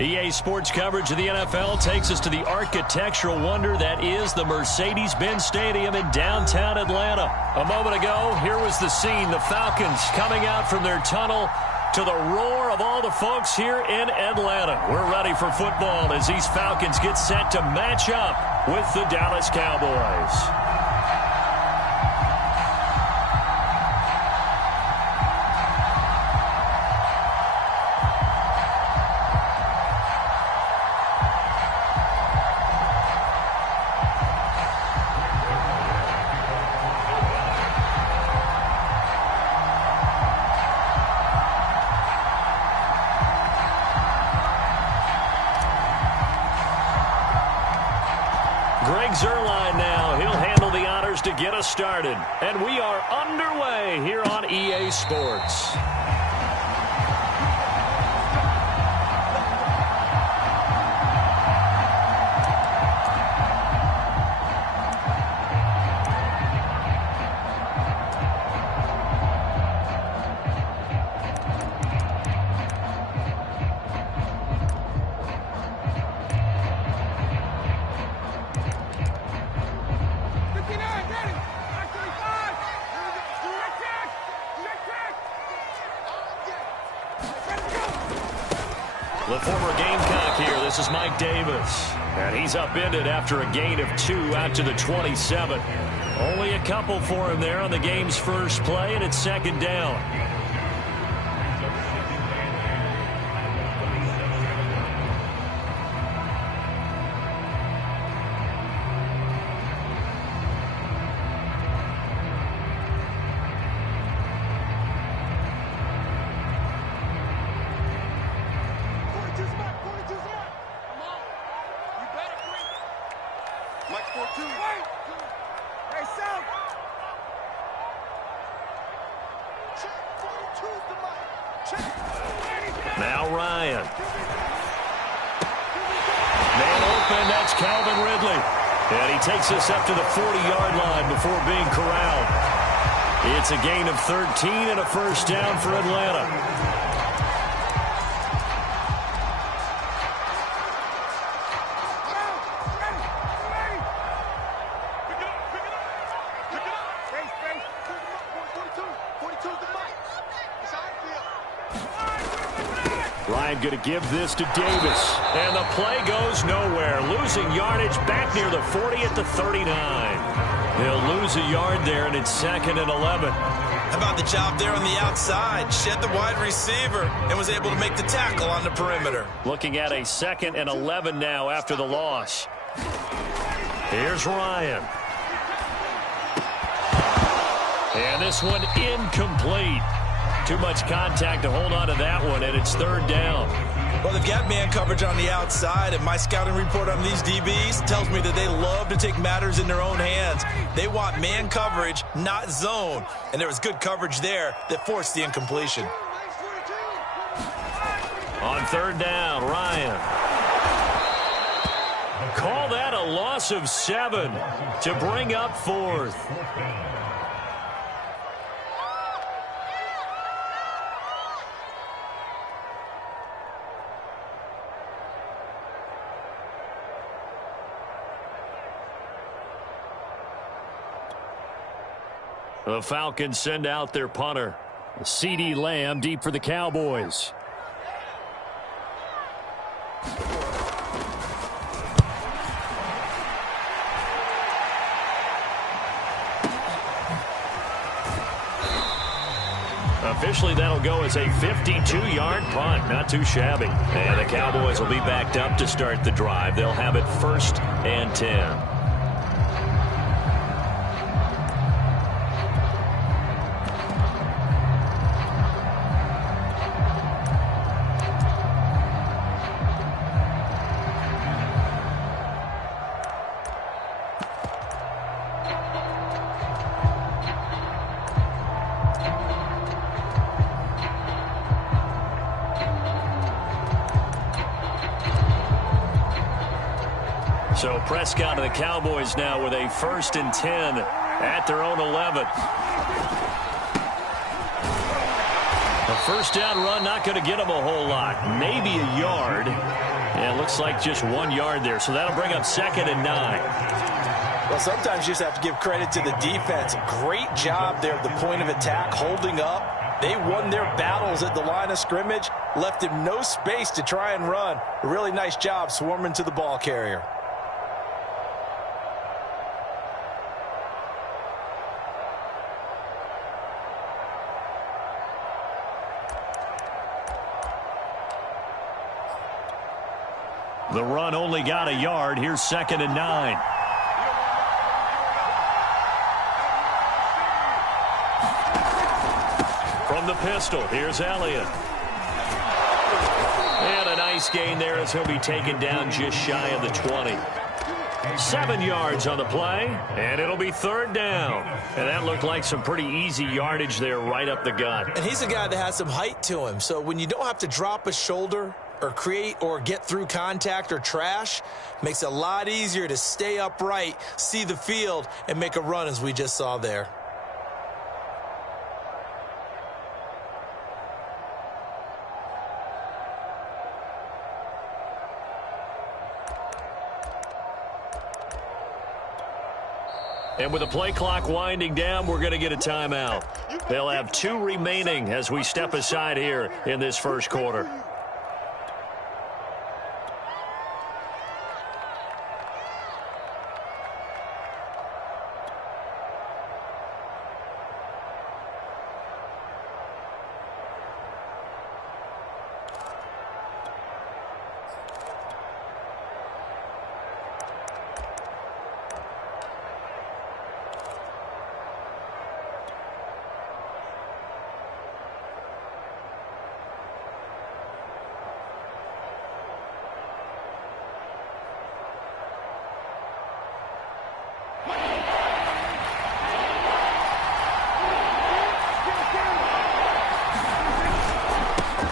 EA Sports coverage of the NFL takes us to the architectural wonder that is the Mercedes-Benz Stadium in downtown Atlanta. A moment ago, here was the scene. The Falcons coming out from their tunnel to the roar of all the folks here in Atlanta. We're ready for football as these Falcons get set to match up with the Dallas Cowboys. Zerline now. He'll handle the honors to get us started. And we are underway here on EA Sports. The former Gamecock here. This is Mike Davis. And he's upended after a gain of 2 out to the 27. Only a couple for him there on the game's first play, and it's second down. Now Ryan. Man open, that's Calvin Ridley. And he takes us up to the 40-yard line before being corralled. It's a gain of 13 and a first down for Atlanta. Ryan going to give this to Davis. And the play goes nowhere. Losing yardage back near the 40 at the 39. He'll lose a yard there, and it's 2nd and 11. How about the job there on the outside? Shed the wide receiver and was able to make the tackle on the perimeter. Looking at a 2nd and 11 now after the loss. Here's Ryan. And this one incomplete. Too much contact to hold on to that one, and it's 3rd down. Well, they've got man coverage on the outside, and my scouting report on these DBs tells me that they love to take matters in their own hands. They want man coverage, not zone. And there was good coverage there that forced the incompletion. On 3rd down, Ryan. Call that a loss of 7 to bring up 4th. The Falcons send out their punter. CeeDee Lamb deep for the Cowboys. Officially, that'll go as a 52-yard punt. Not too shabby. And the Cowboys will be backed up to start the drive. They'll have it 1st and 10. So Prescott and the Cowboys now with a 1st and 10 at their own 11. A first down run not going to get them a whole lot. Maybe a yard. Yeah, it looks like just 1 yard there, so that'll bring up 2nd and 9. Well, sometimes you just have to give credit to the defense. Great job there at the point of attack, holding up. They won their battles at the line of scrimmage, left him no space to try and run. A really nice job swarming to the ball carrier. The run only got a yard. Here's 2nd and 9. From the pistol, here's Elliott. And a nice gain there as he'll be taken down just shy of the 20. 7 yards on the play, and it'll be 3rd down. And that looked like some pretty easy yardage there right up the gut. And he's a guy that has some height to him, so when you don't have to drop a shoulder or create or get through contact or trash, makes it a lot easier to stay upright, see the field, and make a run as we just saw there. And with the play clock winding down, we're going to get a timeout. They'll have 2 remaining as we step aside here in this first quarter.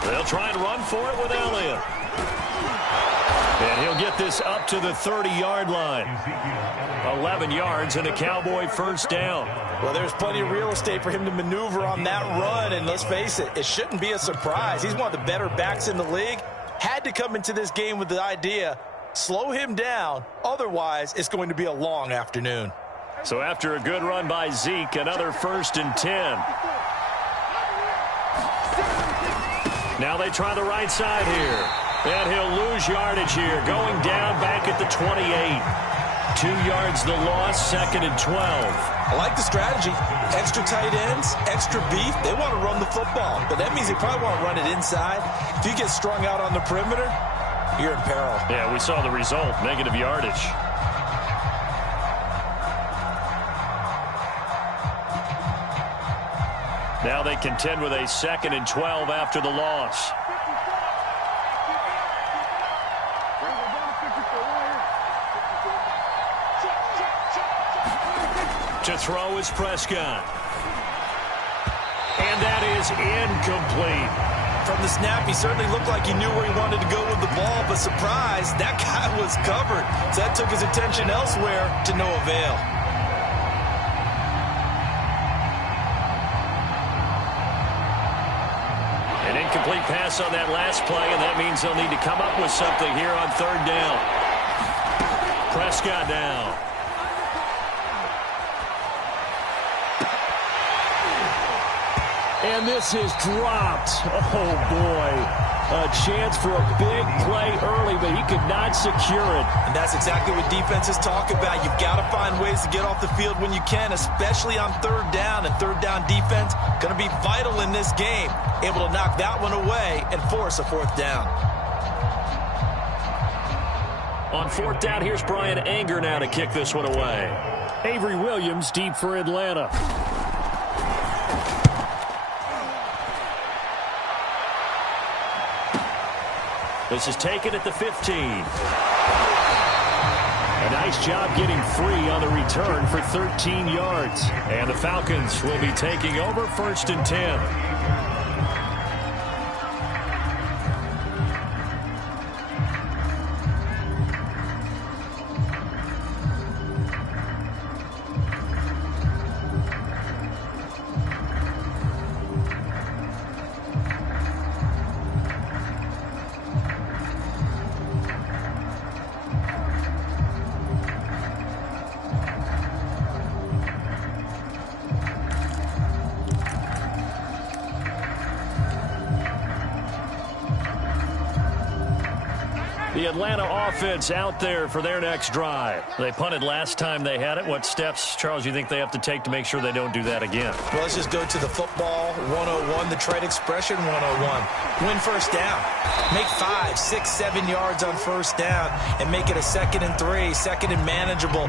They'll try and run for it with Elliott. And he'll get this up to the 30-yard line. 11 yards and a Cowboy first down. Well, there's plenty of real estate for him to maneuver on that run, and let's face it, it shouldn't be a surprise. He's one of the better backs in the league. Had to come into this game with the idea, slow him down, otherwise it's going to be a long afternoon. So after a good run by Zeke, another 1st and 10. Now they try the right side here. And he'll lose yardage here, going down back at the 28. 2 yards the loss, 2nd and 12. I like the strategy. Extra tight ends, extra beef. They want to run the football, but that means they probably want to run it inside. If you get strung out on the perimeter, you're in peril. Yeah, we saw the result, negative yardage. Now they contend with a 2nd and 12 after the loss. To throw is Prescott. And that is incomplete. From the snap, he certainly looked like he knew where he wanted to go with the ball, but surprise, that guy was covered. So that took his attention elsewhere to no avail. An incomplete pass on that last play, and that means they'll need to come up with something here on 3rd down. Prescott down. And this is dropped. Oh, boy. A chance for a big play early, but he could not secure it. And that's exactly what defenses talk about. You've got to find ways to get off the field when you can, especially on 3rd down. And 3rd down defense going to be vital in this game. Able to knock that one away and force a 4th down. On 4th down, here's Brian Anger now to kick this one away. Avery Williams deep for Atlanta. This is taken at the 15. A nice job getting free on the return for 13 yards. And the Falcons will be taking over 1st and 10. Atlanta offense out there for their next drive. They punted last time they had it. What steps, Charles, you think they have to take to make sure they don't do that again? Well, let's just go to the football 101, the trade expression 101. Win first down. Make 5, 6, 7 yards on first down and make it a 2nd and 3, 2nd and manageable.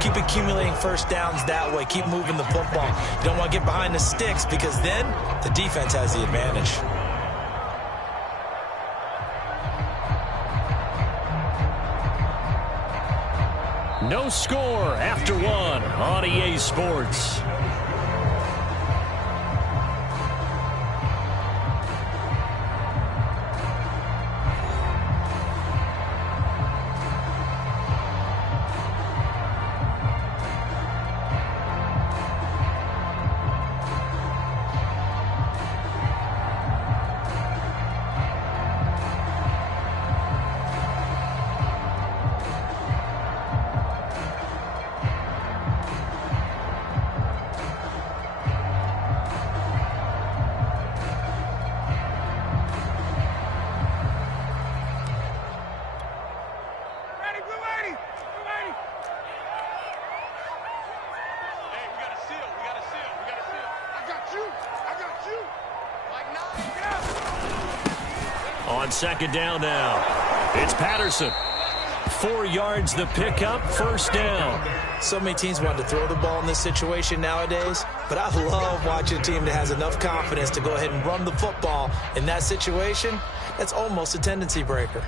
Keep accumulating first downs that way. Keep moving the football. You don't want to get behind the sticks because then the defense has the advantage. No score after 1 on EA Sports. On 2nd down now, it's Patterson. 4 yards the pickup, first down. So many teams want to throw the ball in this situation nowadays, but I love watching a team that has enough confidence to go ahead and run the football in that situation. That's almost a tendency breaker.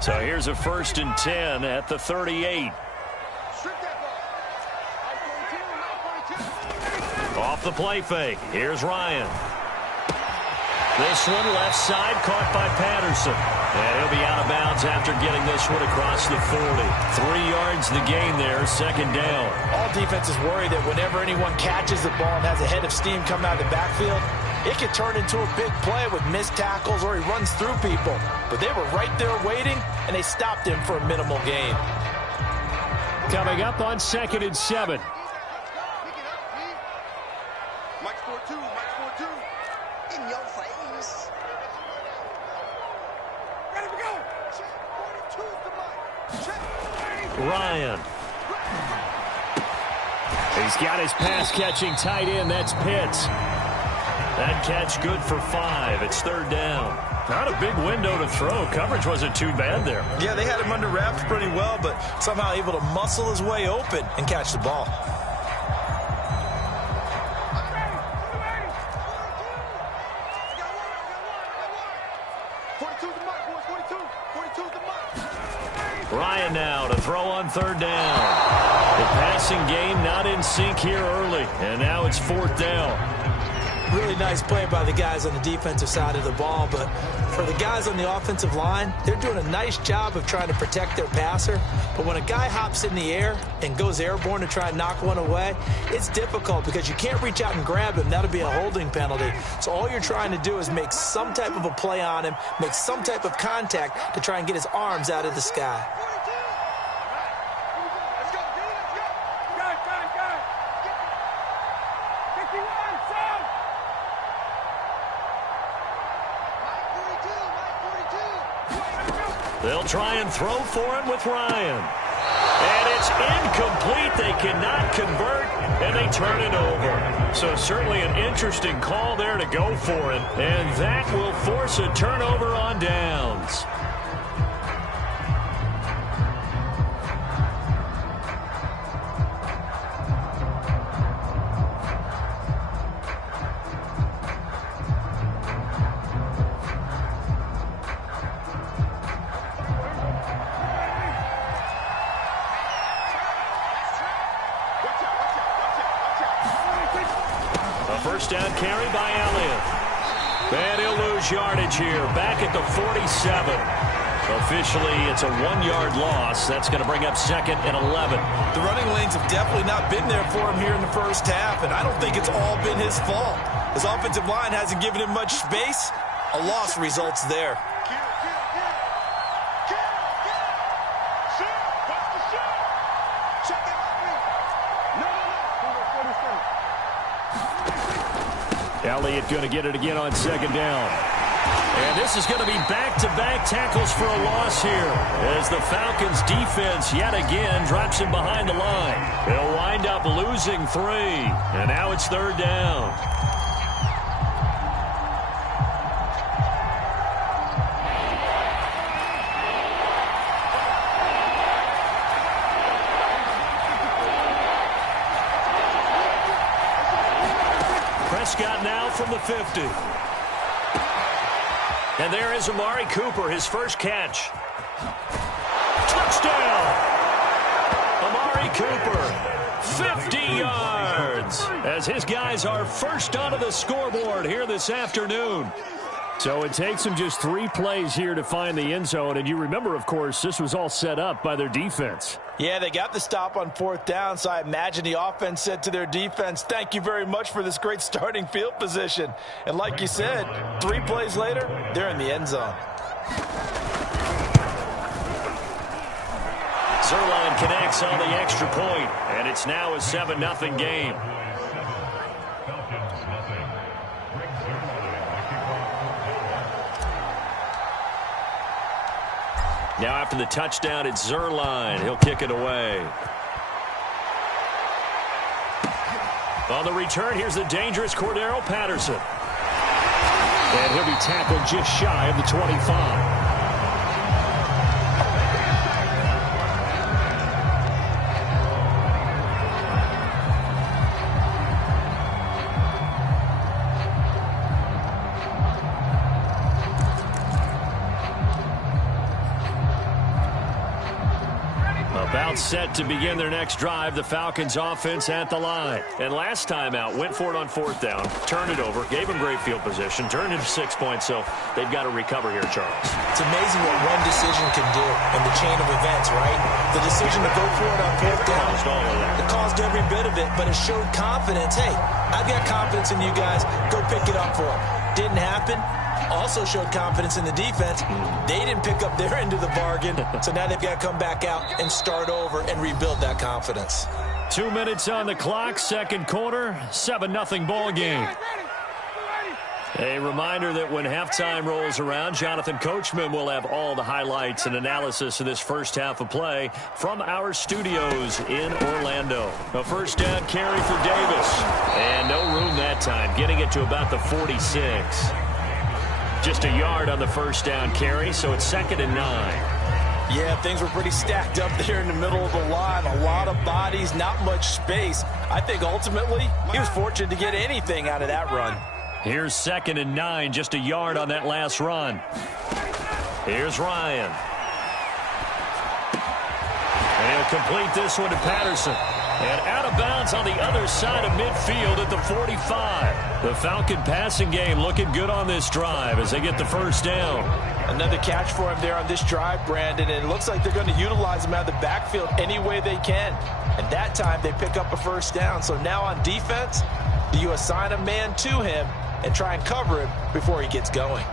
So here's a 1st and 10 at the 38. Off the play fake. Here's Ryan. This one left side caught by Patterson. And he'll be out of bounds after getting this one across the 40. 3 yards the gain there, 2nd down. All defenses worry that whenever anyone catches the ball and has a head of steam come out of the backfield, it could turn into a big play with missed tackles or he runs through people. But they were right there waiting, and they stopped him for a minimal gain. Coming up on 2nd and 7. Mike 4-2, Mike 4-2. In your face. Ready to go. Check 42 to Mike. Check. Ryan. He's got his pass-catching tight end. That's Pitts. That catch good for 5. It's 3rd down. Not a big window to throw. Coverage wasn't too bad there. Yeah, they had him under wraps pretty well, but somehow able to muscle his way open and catch the ball. Ryan now to throw on 3rd down. The passing game not in sync here early, and now it's 4th down. Really nice play by the guys on the defensive side of the ball, but for the guys on the offensive line, they're doing a nice job of trying to protect their passer. But when a guy hops in the air and goes airborne to try and knock one away, it's difficult because you can't reach out and grab him. That'll be a holding penalty. So all you're trying to do is make some type of a play on him, make some type of contact to try and get his arms out of the sky. They'll try and throw for him with Ryan. And it's incomplete. They cannot convert, and they turn it over. So certainly an interesting call there to go for it. And that will force a turnover on downs. First down carry by Elliott. And he'll lose yardage here. Back at the 47. Officially, it's a 1-yard loss. That's going to bring up 2nd and 11. The running lanes have definitely not been there for him here in the first half, and I don't think it's all been his fault. His offensive line hasn't given him much space. A loss results there. Elliott going to get it again on second down. And this is going to be back-to-back tackles for a loss here as the Falcons defense yet again drops him behind the line. They'll wind up losing 3, and now it's third down. Prescott now from the 50. And there is Amari Cooper, his first catch. Touchdown! Amari Cooper, 50 yards, as his guys are first onto the scoreboard here this afternoon. So it takes them just 3 plays here to find the end zone. And you remember, of course, this was all set up by their defense. Yeah, they got the stop on 4th down, so I imagine the offense said to their defense, thank you very much for this great starting field position. And like you said, 3 plays later, they're in the end zone. Zerline connects on the extra point, and it's now a 7-0 game. Now after the touchdown, it's Zerline. He'll kick it away. On the return, here's the dangerous Cordero Patterson. And he'll be tackled just shy of the 25. About set to begin their next drive, the Falcons offense at the line. And last time out, went for it on 4th down, turned it over, gave them great field position, turned it 6 points, so they've got to recover here, Charles. It's amazing what one decision can do in the chain of events, right? The decision to go for it on 4th down. Caused all of that. It caused every bit of it, but it showed confidence. Hey, I've got confidence in you guys. Go pick it up for them. Didn't happen. Also showed confidence in the defense. They didn't pick up their end of the bargain, so now they've got to come back out and start over and rebuild that confidence. 2 minutes on the clock, second quarter, 7-0 ball game. A reminder that when halftime rolls around, Jonathan Coachman will have all the highlights and analysis of this first half of play from our studios in Orlando. A first down carry for Davis. And no room that time, getting it to about the 46. Just a yard on the first down carry, so it's 2nd and 9. Yeah, things were pretty stacked up there in the middle of the line. A lot of bodies, not much space. I think ultimately he was fortunate to get anything out of that run. Here's 2nd and 9, just a yard on that last run. Here's Ryan. And he'll complete this one to Patterson. And out of bounds on the other side of midfield at the 45. The Falcon passing game looking good on this drive as they get the first down. Another catch for him there on this drive, Brandon, and it looks like they're going to utilize him out of the backfield any way they can. And that time they pick up a first down. So now on defense, do you assign a man to him and try and cover him before he gets going?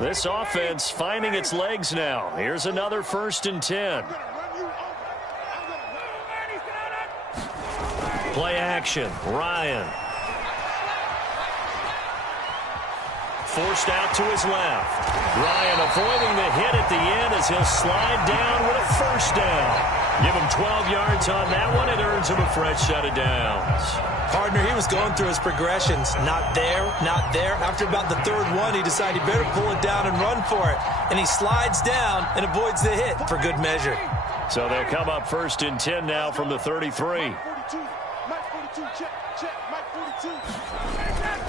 This offense finding its legs now. Here's another 1st and 10. Play action. Ryan. Forced out to his left. Ryan avoiding the hit at the end as he'll slide down with a first down. Give him 12 yards on that one. It earns him a fresh set of downs. Partner, he was going through his progressions. Not there, not there. After about the 3rd one, he decided he better pull it down and run for it. And he slides down and avoids the hit for good measure. So they'll come up 1st and 10 now from the 33.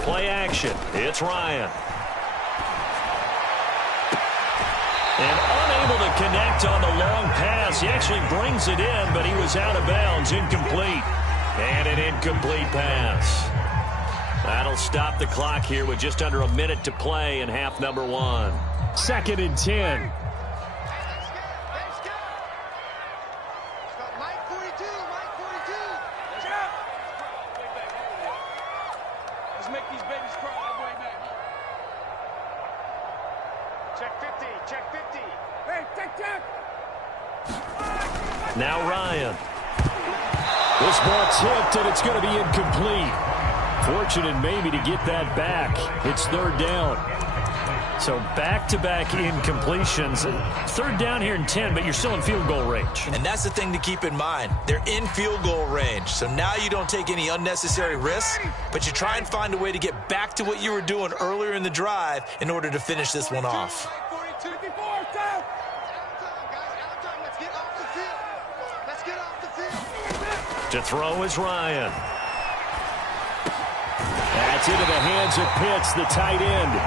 Play action. It's Ryan. And unable to connect on the long pass. He actually brings it in, but he was out of bounds. Incomplete. And an incomplete pass. That'll stop the clock here with just under a minute to play in half number 1. 2nd and 10. Now Ryan. This ball tipped, and it's going to be incomplete. Fortunate maybe to get that back. It's third down. So back-to-back incompletions. Third down here in 10, but you're still in field goal range. And that's the thing to keep in mind. They're in field goal range. So now you don't take any unnecessary risks, but you try and find a way to get back to what you were doing earlier in the drive in order to finish this one off. To throw is Ryan. That's into the hands of Pitts, the tight end.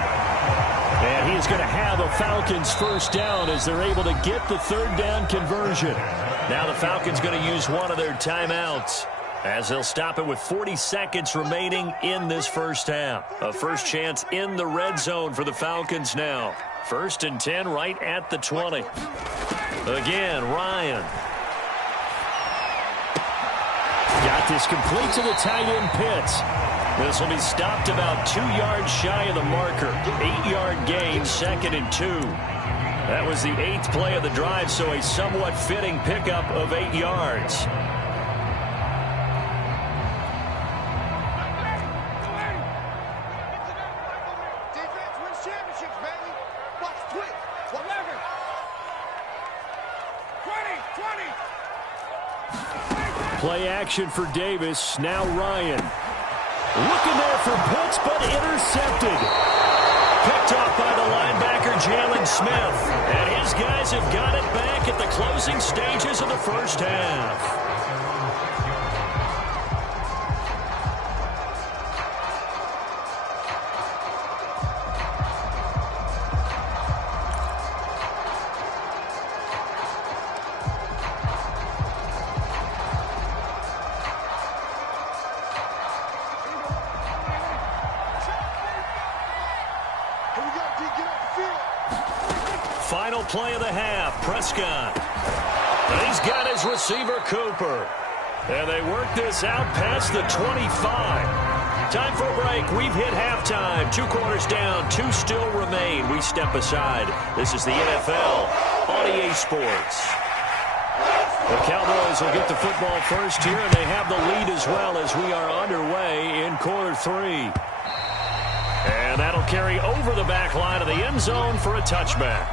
And he's going to have a Falcons first down as they're able to get the third down conversion. Now the Falcons going to use one of their timeouts as they'll stop it with 40 seconds remaining in this first half. A first chance in the red zone for the Falcons now. 1st and 10 right at the 20. Again, Ryan. Got this complete to the tight end, Pitts. This will be stopped about 2 yards shy of the marker. 8-yard gain, 2nd and 2. That was the 8th play of the drive, so a somewhat fitting pickup of 8 yards. Defense wins championships, baby. Watch twitch. 11. 20. Play action for Davis. Now Ryan. Looking there for Pitts, but intercepted. Picked off by the linebacker, Jalen Smith. And his guys have got it back at the closing stages of the first half. Final play of the half, Prescott. And he's got his receiver, Cooper. And they work this out past the 25. Time for a break. We've hit halftime. 2 quarters down, 2 still remain. We step aside. This is the NFL on EA Sports. The Cowboys will get the football first here, and they have the lead as well as we are underway in quarter 3. And that'll carry over the back line of the end zone for a touchback.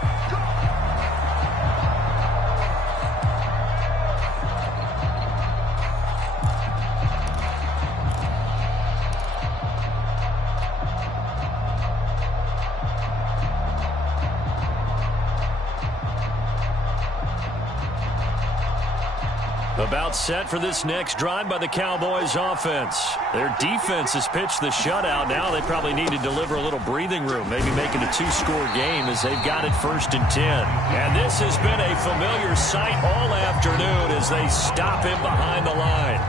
About set for this next drive by the Cowboys offense. Their defense has pitched the shutout. Now they probably need to deliver a little breathing room, maybe make it a 2-score game as they've got it 1st and 10. And this has been a familiar sight all afternoon as they stop him behind the line.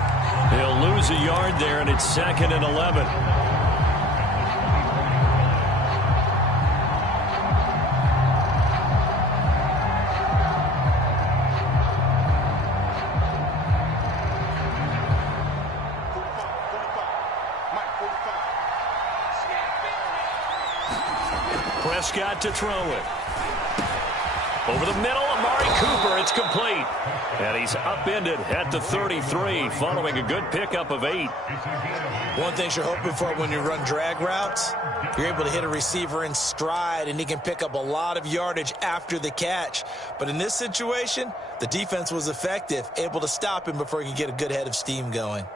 He'll lose a yard there, and it's 2nd and 11. Prescott to throw it. Over the middle, Amari Cooper. It's complete. And he's upended at the 33 following a good pickup of 8. One thing you're hoping for when you run drag routes, you're able to hit a receiver in stride, and he can pick up a lot of yardage after the catch. But in this situation, the defense was effective, able to stop him before he could get a good head of steam going.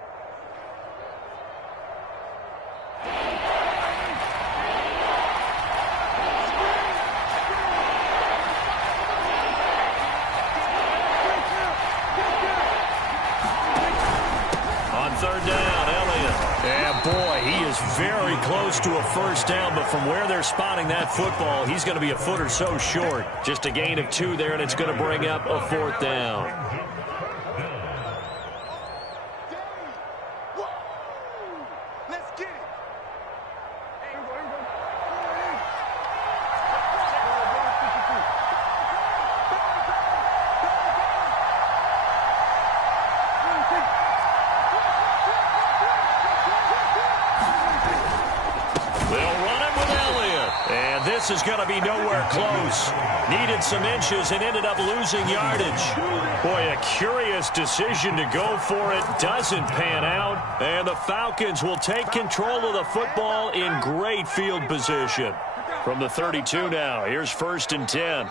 Very close to a first down, but from where they're spotting that football, he's going to be a foot or so short. Just a gain of 2 there, and it's going to bring up a 4th down. Let's get it. This is going to be nowhere close. Needed some inches and ended up losing yardage. Boy, a curious decision to go for it. Doesn't pan out. And the Falcons will take control of the football in great field position. From the 32 now, here's 1st and 10.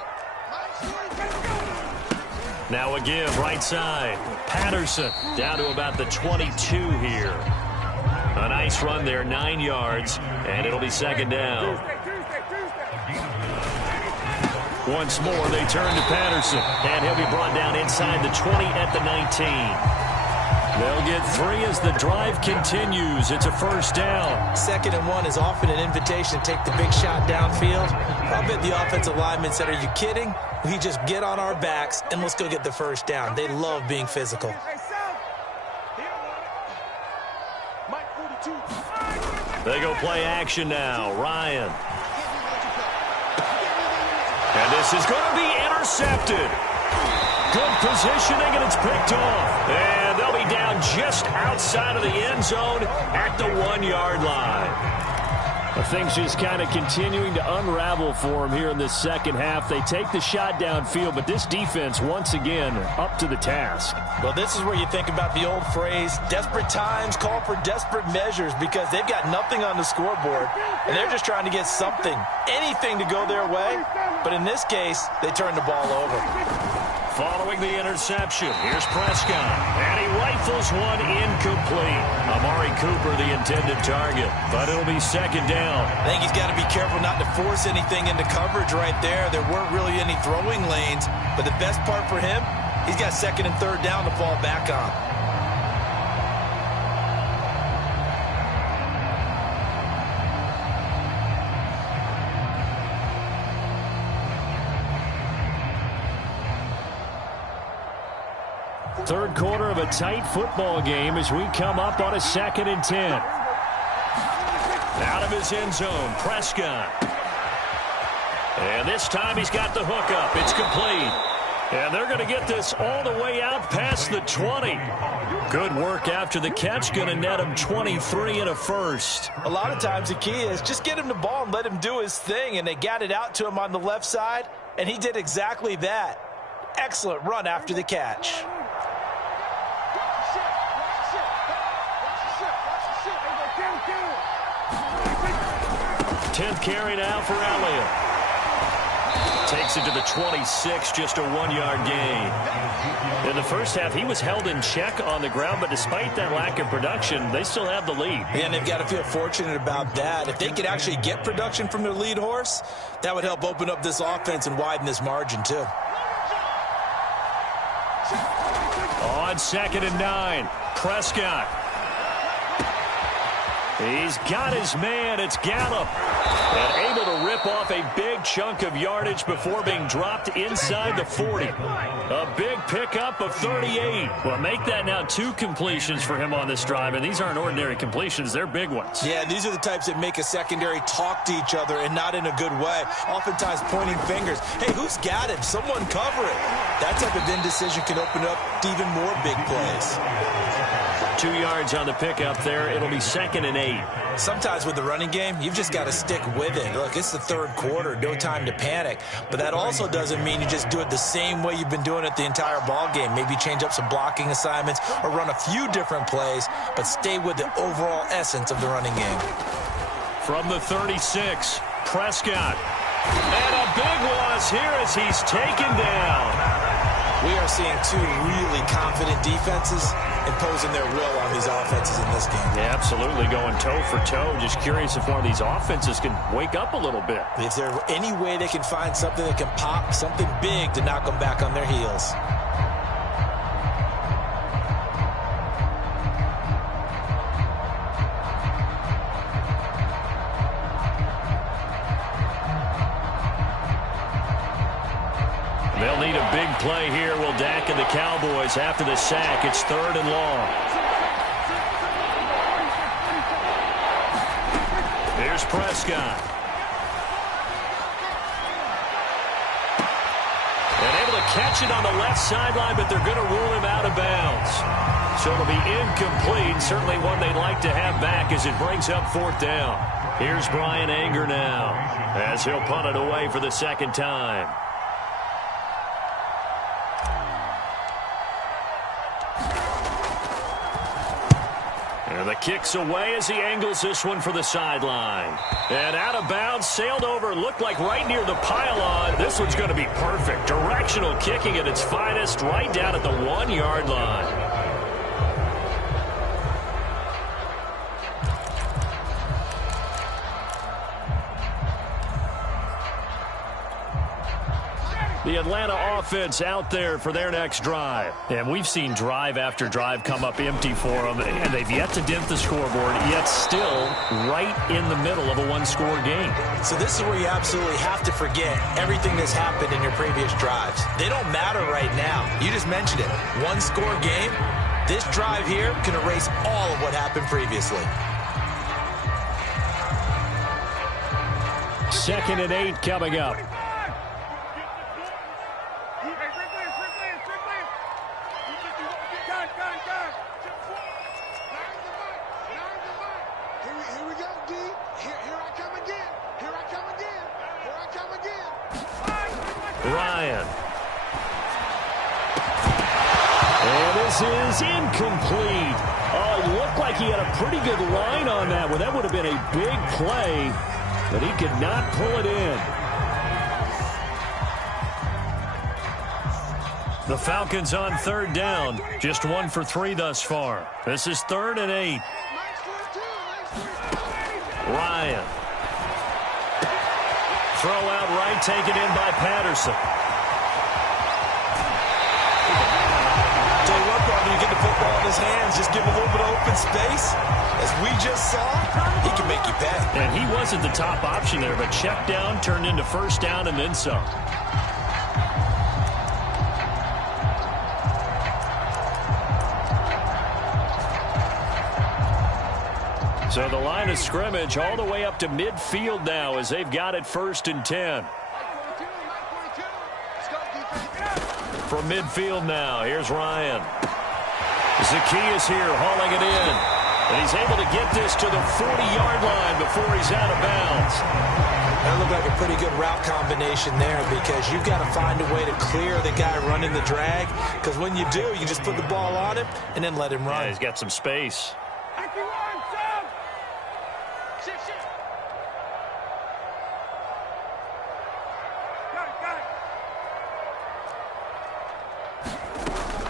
Now again, right side. Patterson down to about the 22 here. A nice run there, 9 yards, and it'll be 2nd down. Once more, they turn to Patterson, and he'll be brought down inside the 20 at the 19. They'll get 3 as the drive continues. It's a 1st down. 2nd and 1 is often an invitation to take the big shot downfield. I'll bet the offensive lineman said, "Are you kidding? We just get on our backs and let's go get the 1st down." They love being physical. They go play action now. Ryan. And this is going to be intercepted. Good positioning, and it's picked off. And they'll be down just outside of the end zone at the 1-yard line. Things just kind of continuing to unravel for them here in this second half. They take the shot downfield, but this defense, once again, up to the task. Well, this is where you think about the old phrase, desperate times call for desperate measures, because they've got nothing on the scoreboard, and they're just trying to get something, anything to go their way. But in this case, they turn the ball over. Following the interception, here's Prescott, and he rifles one incomplete. Amari Cooper, the intended target, but it'll be 2nd down. I think he's got to be careful not to force anything into coverage right there. There weren't really any throwing lanes, but the best part for him, he's got 2nd and 3rd down to fall back on. Third quarter of a tight football game as we come up on a 2nd and 10. Out of his end zone, Prescott. And this time he's got the hook up. It's complete. And they're going to get this all the way out past the 20. Good work after the catch. Going to net him 23 and a 1st. A lot of times the key is just get him the ball and let him do his thing. And they got it out to him on the left side, and he did exactly that. Excellent run after the catch. 10th carry now for Elliott. Takes it to the 26, just a 1-yard gain. In the first half, he was held in check on the ground, but despite that lack of production, they still have the lead. And they've got to feel fortunate about that. If they could actually get production from their lead horse, that would help open up this offense and widen this margin, too. On 2nd and 9, Prescott. He's got his man. It's Gallup. And able to rip off a big chunk of yardage before being dropped inside the 40. A big pickup of 38. Well, make that now 2 completions for him on this drive. And these aren't ordinary completions. They're big ones. Yeah, these are the types that make a secondary talk to each other, and not in a good way. Oftentimes pointing fingers. Hey, who's got him? Someone cover it. That type of indecision can open up to even more big plays. 2 yards on the pickup there. It'll be 2nd and 8. Sometimes with the running game, you've just got to stick with it. Look, it's the third quarter. No time to panic. But that also doesn't mean you just do it the same way you've been doing it the entire ball game. Maybe change up some blocking assignments or run a few different plays, but stay with the overall essence of the running game. From the 36, Prescott. And a big loss here as he's taken down. We are seeing 2 really confident defenses imposing their will on these offenses in this game. Yeah, absolutely, going toe for toe. Just curious if one of these offenses can wake up a little bit. Is there any way they can find something that can pop, something big to knock them back on their heels? They'll need a big play here. Will Dak and the Cowboys after the sack. It's 3rd and long. Here's Prescott. And able to catch it on the left sideline, but they're going to rule him out of bounds. So it'll be incomplete. Certainly one they'd like to have back as it brings up 4th down. Here's Brian Anger now as he'll punt it away for the 2nd time. The kick's away as he angles this one for the sideline. And out of bounds, sailed over, looked like right near the pylon. This one's going to be perfect. Directional kicking at its finest, right down at the 1-yard line. The Atlanta offense out there for their next drive. And we've seen drive after drive come up empty for them, and they've yet to dent the scoreboard, yet still right in the middle of a one-score game. So this is where you absolutely have to forget everything that's happened in your previous drives. They don't matter right now. You just mentioned it. One-score game. This drive here can erase all of what happened previously. 2nd and 8 coming up. Ryan. And this is incomplete. Oh, it looked like he had a pretty good line on that one. That would have been a big play, but he could not pull it in. The Falcons on 3rd down. Just 1 for 3 thus far. This is 3rd and 8. Ryan. Throw out right, taken in by Patterson. Tell you what, Bob, when you get the football in his hands, just give him a little bit of open space. As we just saw, he can make you pay. And he wasn't the top option there, but check down turned into 1st down and then some. So the line of scrimmage all the way up to midfield now as they've got it 1st and 10. From midfield now, here's Ryan. Zacchaeus here hauling it in. And he's able to get this to the 40-yard line before he's out of bounds. That looked like a pretty good route combination there because you've got to find a way to clear the guy running the drag. Because when you do, you just put the ball on him and then let him run. Yeah, he's got some space.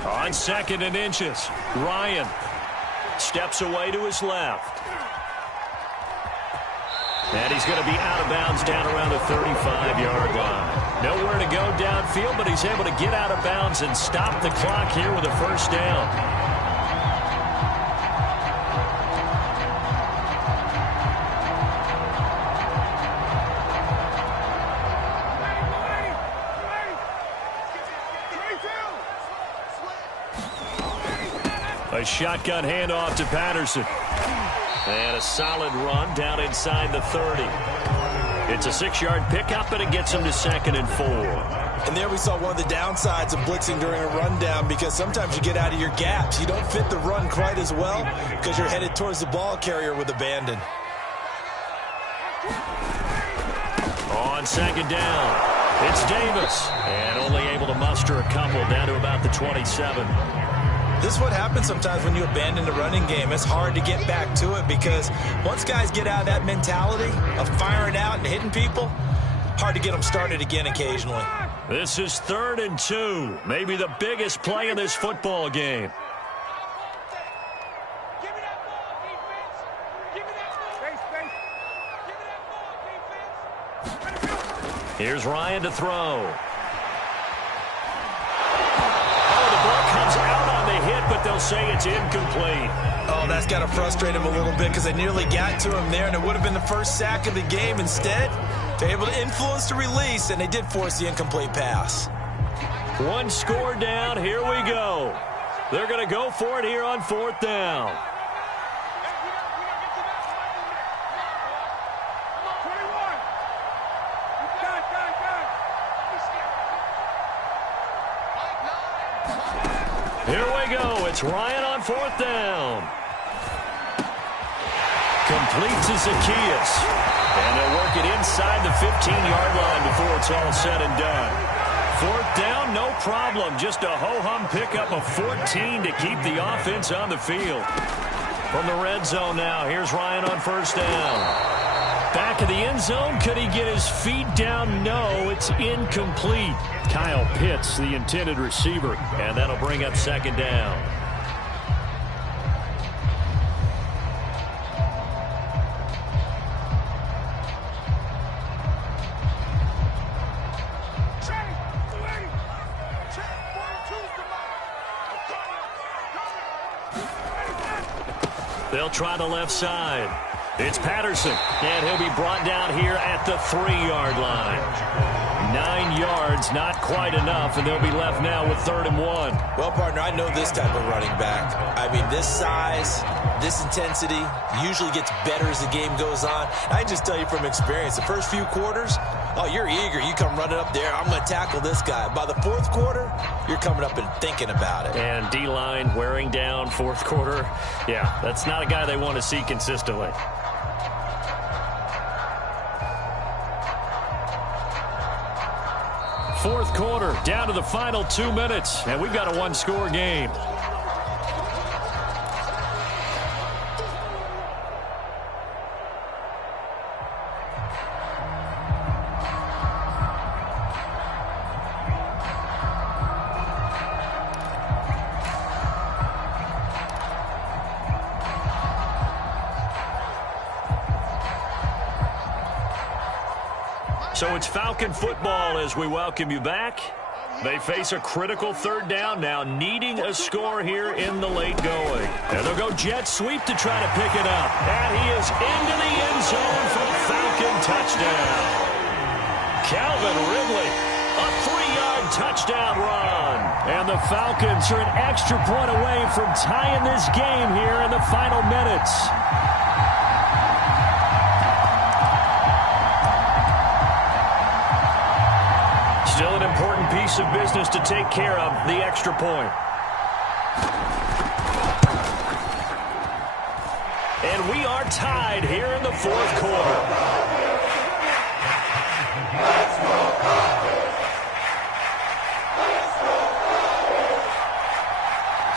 On 2nd and inches, Ryan steps away to his left. And he's going to be out of bounds down around the 35-yard line. Nowhere to go downfield, but he's able to get out of bounds and stop the clock here with a 1st down. A shotgun handoff to Patterson. And a solid run down inside the 30. It's a 6-yard pickup, and it gets him to 2nd and 4. And there we saw one of the downsides of blitzing during a rundown because sometimes you get out of your gaps. You don't fit the run quite as well because you're headed towards the ball carrier with abandon. On 2nd down, it's Davis. And only able to muster a couple down to about the 27. This is what happens sometimes when you abandon the running game. It's hard to get back to it because once guys get out of that mentality of firing out and hitting people, hard to get them started again occasionally. This is 3rd and 2, maybe the biggest play in this football game. Here's Ryan to throw. But they'll say it's incomplete. Oh, that's got to frustrate him a little bit because they nearly got to him there, and it would have been the 1st sack of the game. Instead, they're able to influence the release, and they did force the incomplete pass. 1 score down. Here we go. They're going to go for it here on 4th down. Here we go. It's Ryan on 4th down. Complete to Zacchaeus. And they'll work it inside the 15-yard line before it's all said and done. 4th down, no problem. Just a ho-hum pickup of 14 to keep the offense on the field. From the red zone now, here's Ryan on first down. Back of the end zone, could he get his feet down? No, it's incomplete. Kyle Pitts, the intended receiver, and that'll bring up second down. They'll try the left side. It's Patterson, and he'll be brought down here at the 3-yard line. 9 yards, not quite enough, and they'll be left now with 3rd and 1. Well, partner, I know this type of running back. I mean, this size, this intensity usually gets better as the game goes on. I can just tell you from experience, the first few quarters, oh, you're eager. You come running up there, I'm going to tackle this guy. By the 4th quarter, you're coming up and thinking about it. And D-line wearing down 4th quarter. Yeah, that's not a guy they want to see consistently. Fourth quarter, down to the final 2 minutes, and we've got a 1-score game. So it's Falcon football as we welcome you back. They face a critical 3rd down now, needing a score here in the late going. And they'll go jet sweep to try to pick it up. And he is into the end zone for a Falcon touchdown. Calvin Ridley, a 3-yard touchdown run. And the Falcons are an extra point away from tying this game here in the final minutes. Still an important piece of business to take care of, the extra point. And we are tied here in the 4th quarter.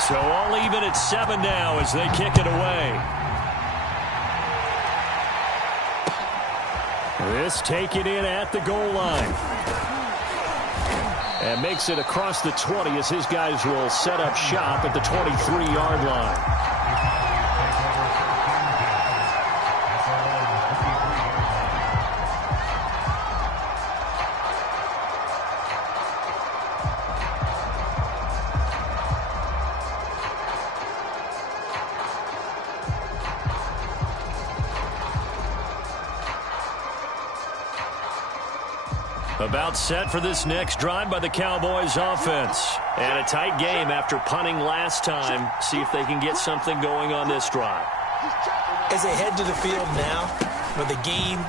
So all even at 7 now as they kick it away. This taken in at the goal line. And makes it across the 20 as his guys will set up shop at the 23-yard line. About set for this next drive by the Cowboys offense. And a tight game after punting last time. See if they can get something going on this drive. As they head to the field now, with the game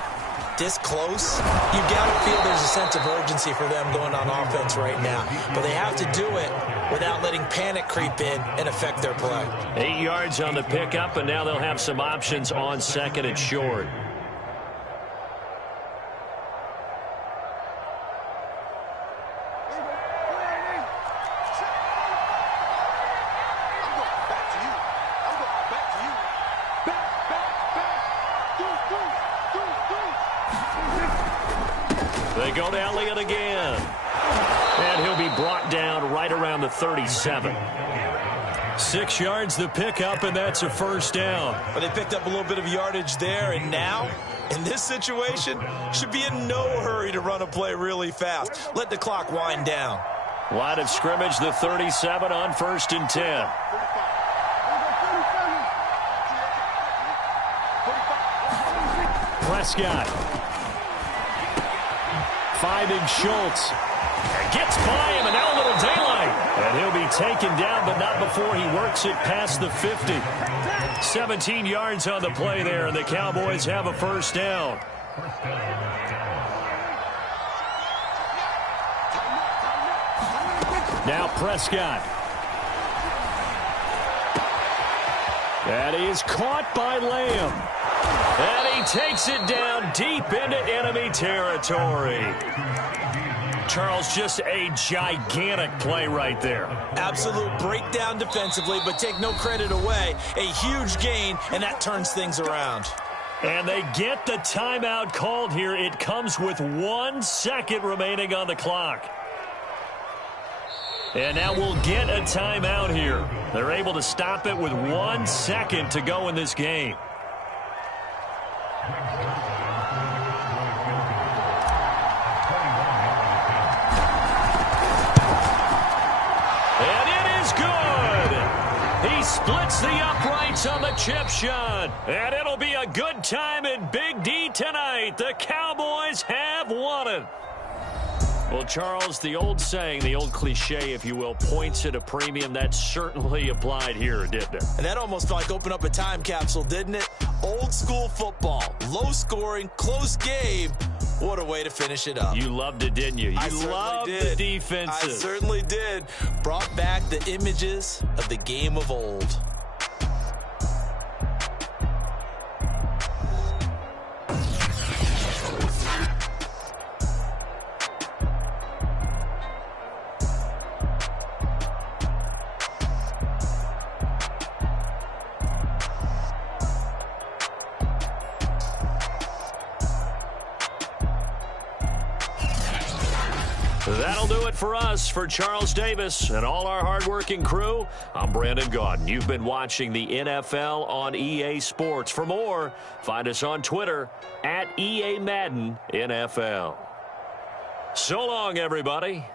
this close, you've got to feel there's a sense of urgency for them going on offense right now. But they have to do it without letting panic creep in and affect their play. 8 yards on the pickup, and now they'll have some options on 2nd and short. They go to Elliott again. And he'll be brought down right around the 37. 6 yards the pickup, and that's a 1st down. But they picked up a little bit of yardage there, and now, in this situation, should be in no hurry to run a play really fast. Let the clock wind down. Line of scrimmage, the 37 on 1st and 10. Prescott. Finding Schultz. Gets by him, and now a little daylight. And he'll be taken down, but not before he works it past the 50. 17 yards on the play there, and the Cowboys have a 1st down. Now Prescott. That is caught by Lamb. And he takes it down deep into enemy territory. Charles, just a gigantic play right there. Absolute breakdown defensively, but take no credit away. A huge gain, and that turns things around. And they get the timeout called here. It comes with 1 second remaining on the clock. And now we'll get a timeout here. They're able to stop it with 1 second to go in this game. And it is good. He splits the uprights on the chip shot. And it'll be a good time in Big D tonight. The Cowboys have won it. Well, Charles, the old saying, the old cliche, if you will, points at a premium. That certainly applied here, didn't it? And that almost like opened up a time capsule, didn't it? Old school football, low scoring, close game. What a way to finish it up. You loved it, didn't you? You loved the defenses. I certainly did. Brought back the images of the game of old. That'll do it for us. For Charles Davis and all our hardworking crew, I'm Brandon Gaudin. You've been watching the NFL on EA Sports. For more, find us on Twitter at EA Madden NFL. So long, everybody.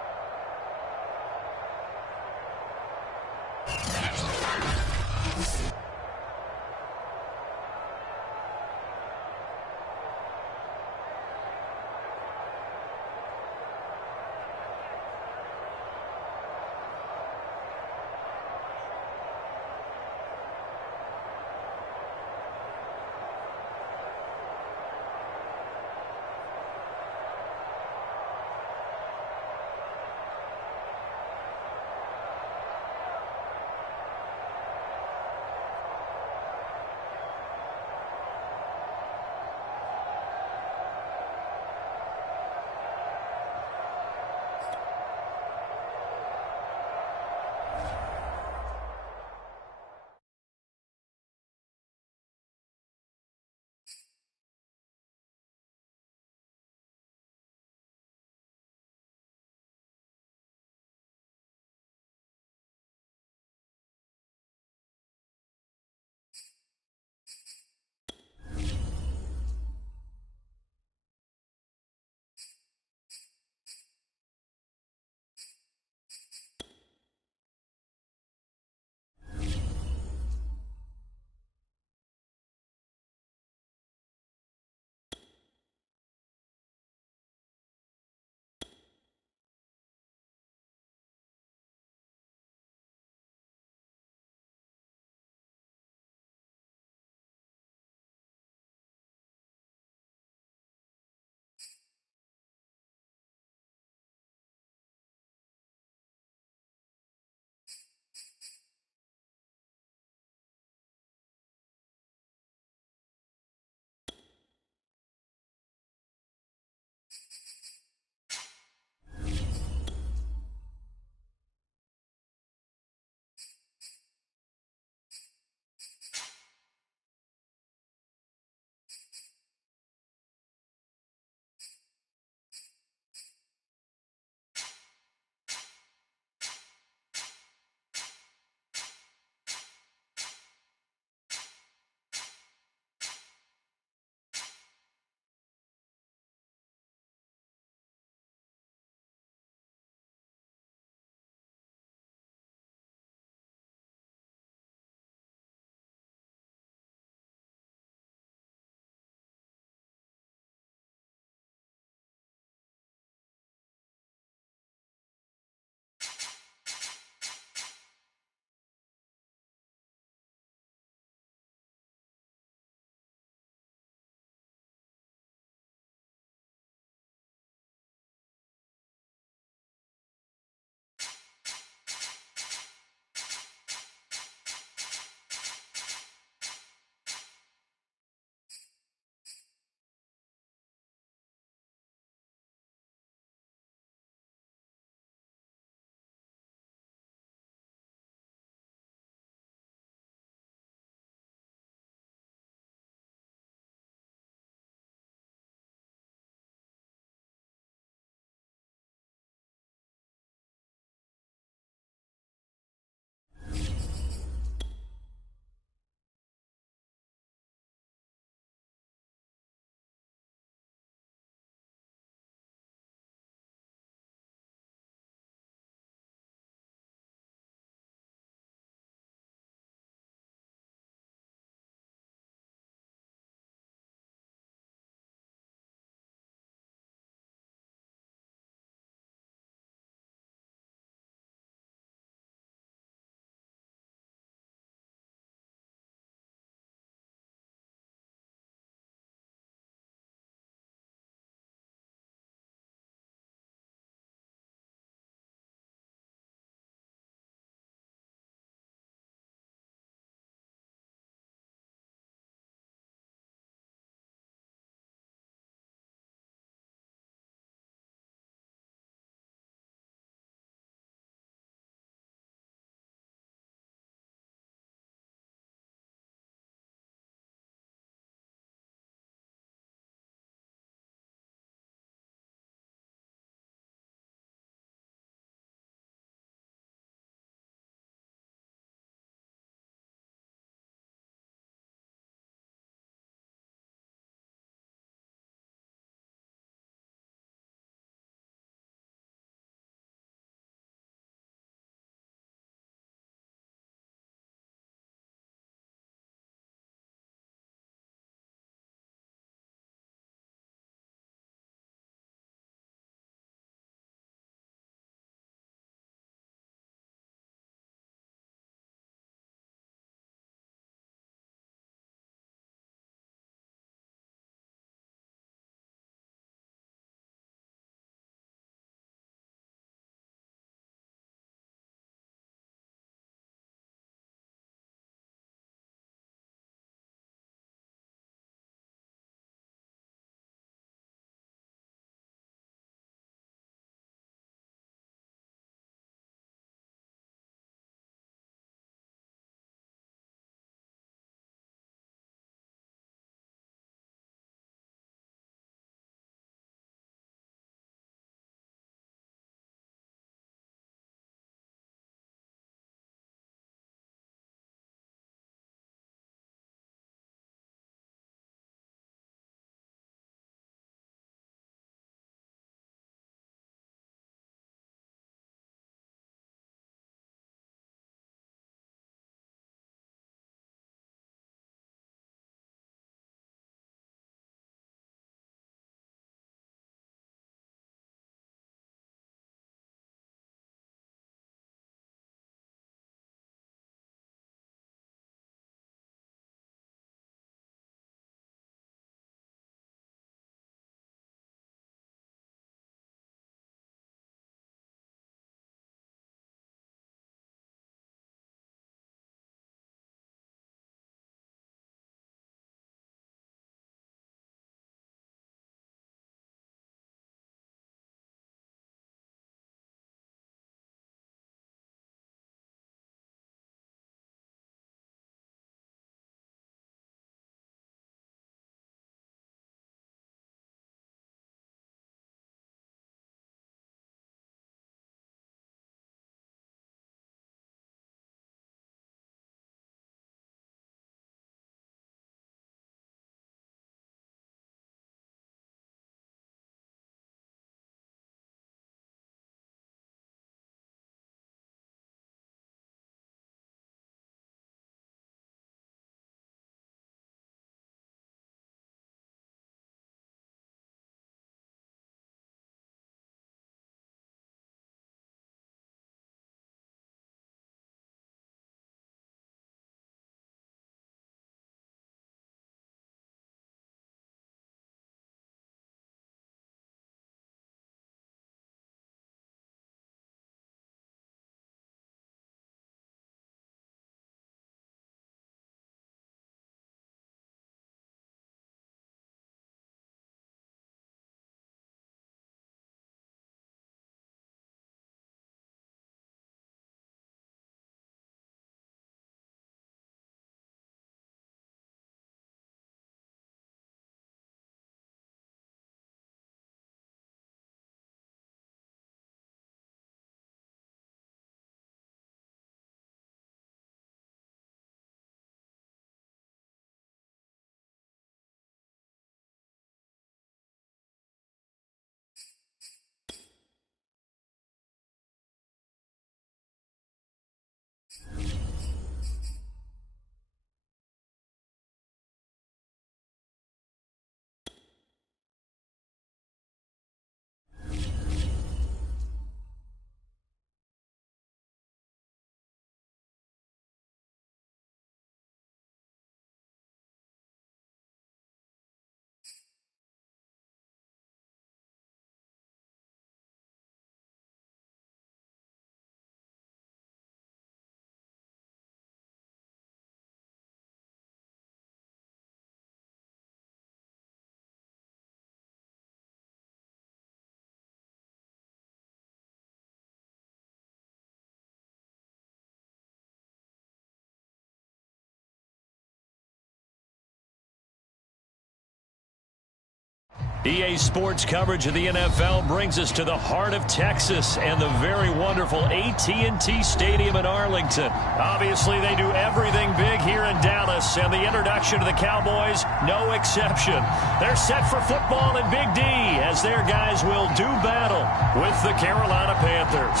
EA Sports coverage of the NFL brings us to the heart of Texas and the very wonderful AT&T Stadium in Arlington. Obviously, they do everything big here in Dallas, and the introduction to the Cowboys, no exception. They're set for football in Big D as their guys will do battle with the Carolina Panthers.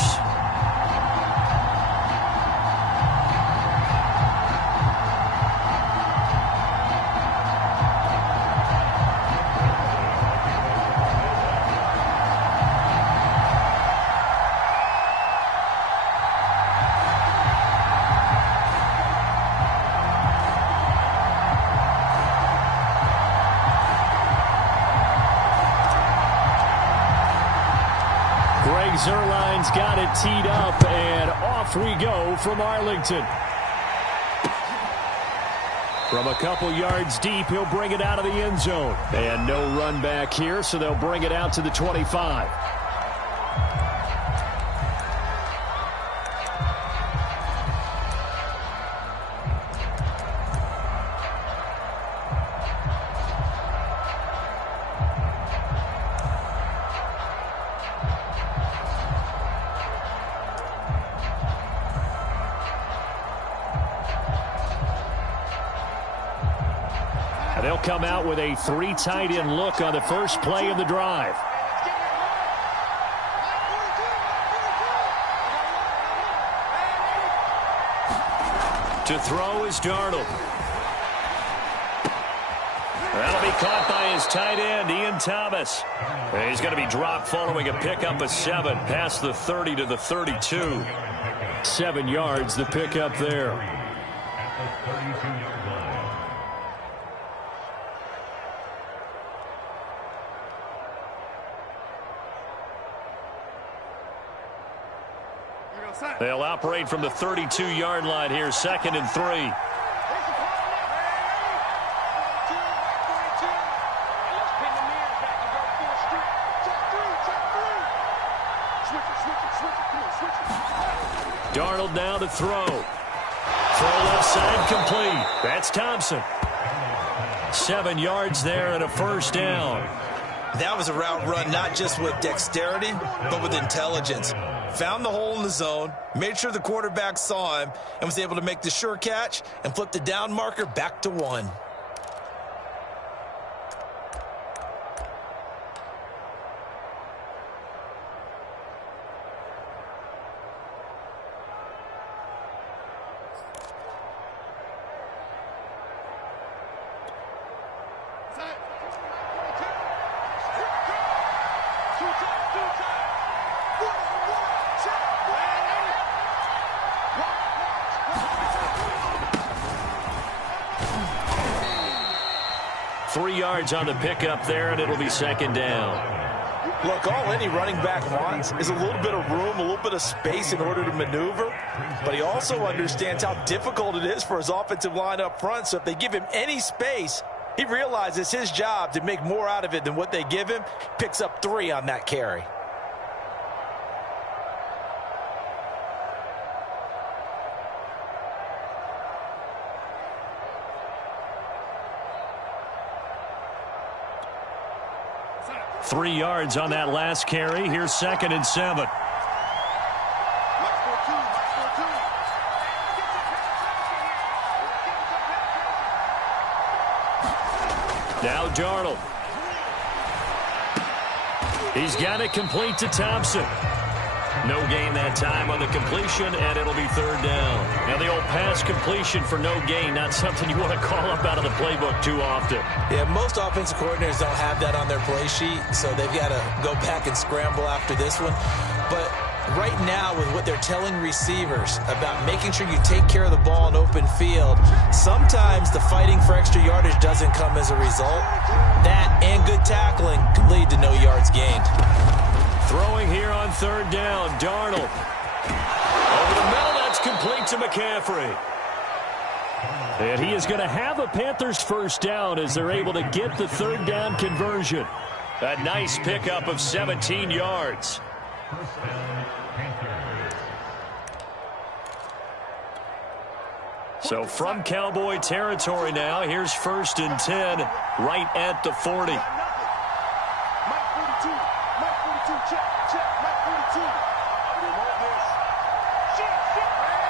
Zerline's got it teed up, and off we go from Arlington. From a couple yards deep, he'll bring it out of the end zone. And no run back here, so they'll bring it out to the 25. They'll come out with a 3 tight end look on the first play of the drive. To throw is Darnold. That'll be caught by his tight end, Ian Thomas. He's going to be dropped following a pickup of 7 past the 30 to the 32. 7 yards, the pickup there. They'll operate from the 32-yard line here, 2nd and 3. Darnold now to throw. Throw left side complete. That's Thompson. 7 yards there and a first down. That was a route run not just with dexterity, but with intelligence. Found the hole in the zone, made sure the quarterback saw him, and was able to make the sure catch and flip the down marker back to 1. On the pickup there, and it'll be 2nd down. Look, all any running back wants is a little bit of room, a little bit of space in order to maneuver, but he also understands how difficult it is for his offensive line up front, so if they give him any space, he realizes his job to make more out of it than what they give him, picks up 3 on that carry. Three yards on that last carry. Here's 2nd and 7. Now Darnold. He's got it complete to Thompson. No gain that time on the completion, and it'll be 3rd down. Now the old pass completion for no gain, not something you want to call up out of the playbook too often. Yeah, most offensive coordinators don't have that on their play sheet, so they've got to go back and scramble after this one. But right now, with what they're telling receivers about making sure you take care of the ball in open field, sometimes the fighting for extra yardage doesn't come as a result. That and good tackling can lead to no yards gained. Throwing here on 3rd down, Darnold. Over the middle, that's complete to McCaffrey. And he is going to have a Panthers first down as they're able to get the 3rd down conversion. A nice pickup of 17 yards. So from Cowboy territory now, here's 1st and 10 right at the 40. 42. Mike 42, check, check, Mike 42. We want this. Shit, man.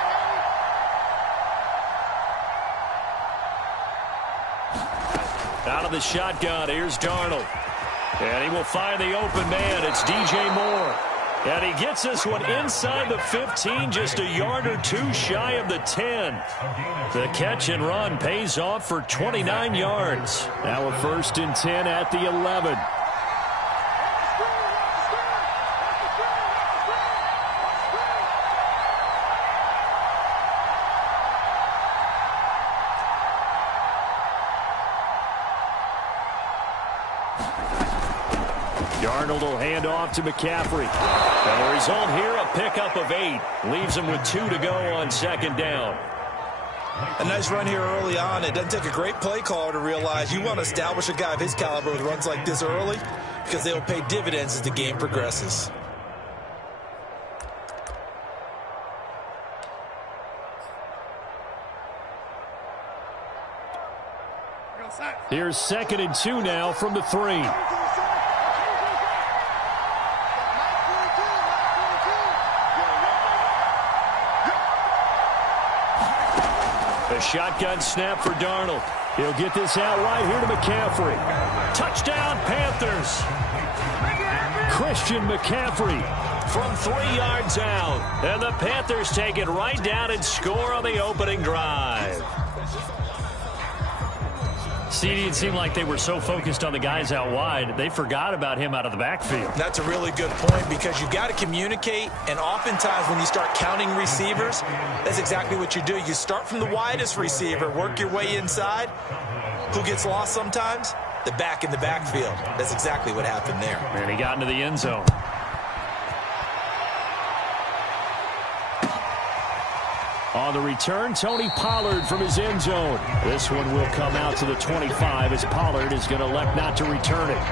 Out of the shotgun, here's Darnold. And he will find the open man. It's DJ Moore. And he gets this one inside the 15, just a yard or two shy of the 10. The catch and run pays off for 29 yards. Now a 1st and 10 at the 11. Darnold will hand off to McCaffrey. And the result here, a pickup of 8. Leaves him with 2 to go on 2nd down. A nice run here early on. It doesn't take a great play caller to realize you want to establish a guy of his caliber with runs like this early, because they will pay dividends as the game progresses. Here's 2nd and 2 now from the 3. A shotgun snap for Darnold. He'll get this out right here to McCaffrey. Touchdown, Panthers. Christian McCaffrey from 3 yards out. And the Panthers take it right down and score on the opening drive. CD, it seemed like they were so focused on the guys out wide, they forgot about him out of the backfield. That's a really good point, because you got to communicate, and oftentimes when you start counting receivers, that's exactly what you do. You start from the widest receiver, work your way inside. Who gets lost sometimes? The back in the backfield. That's exactly what happened there. And he got into the end zone. On the return, Tony Pollard from his end zone. This one will come out to the 25 as Pollard is going to elect not to return it.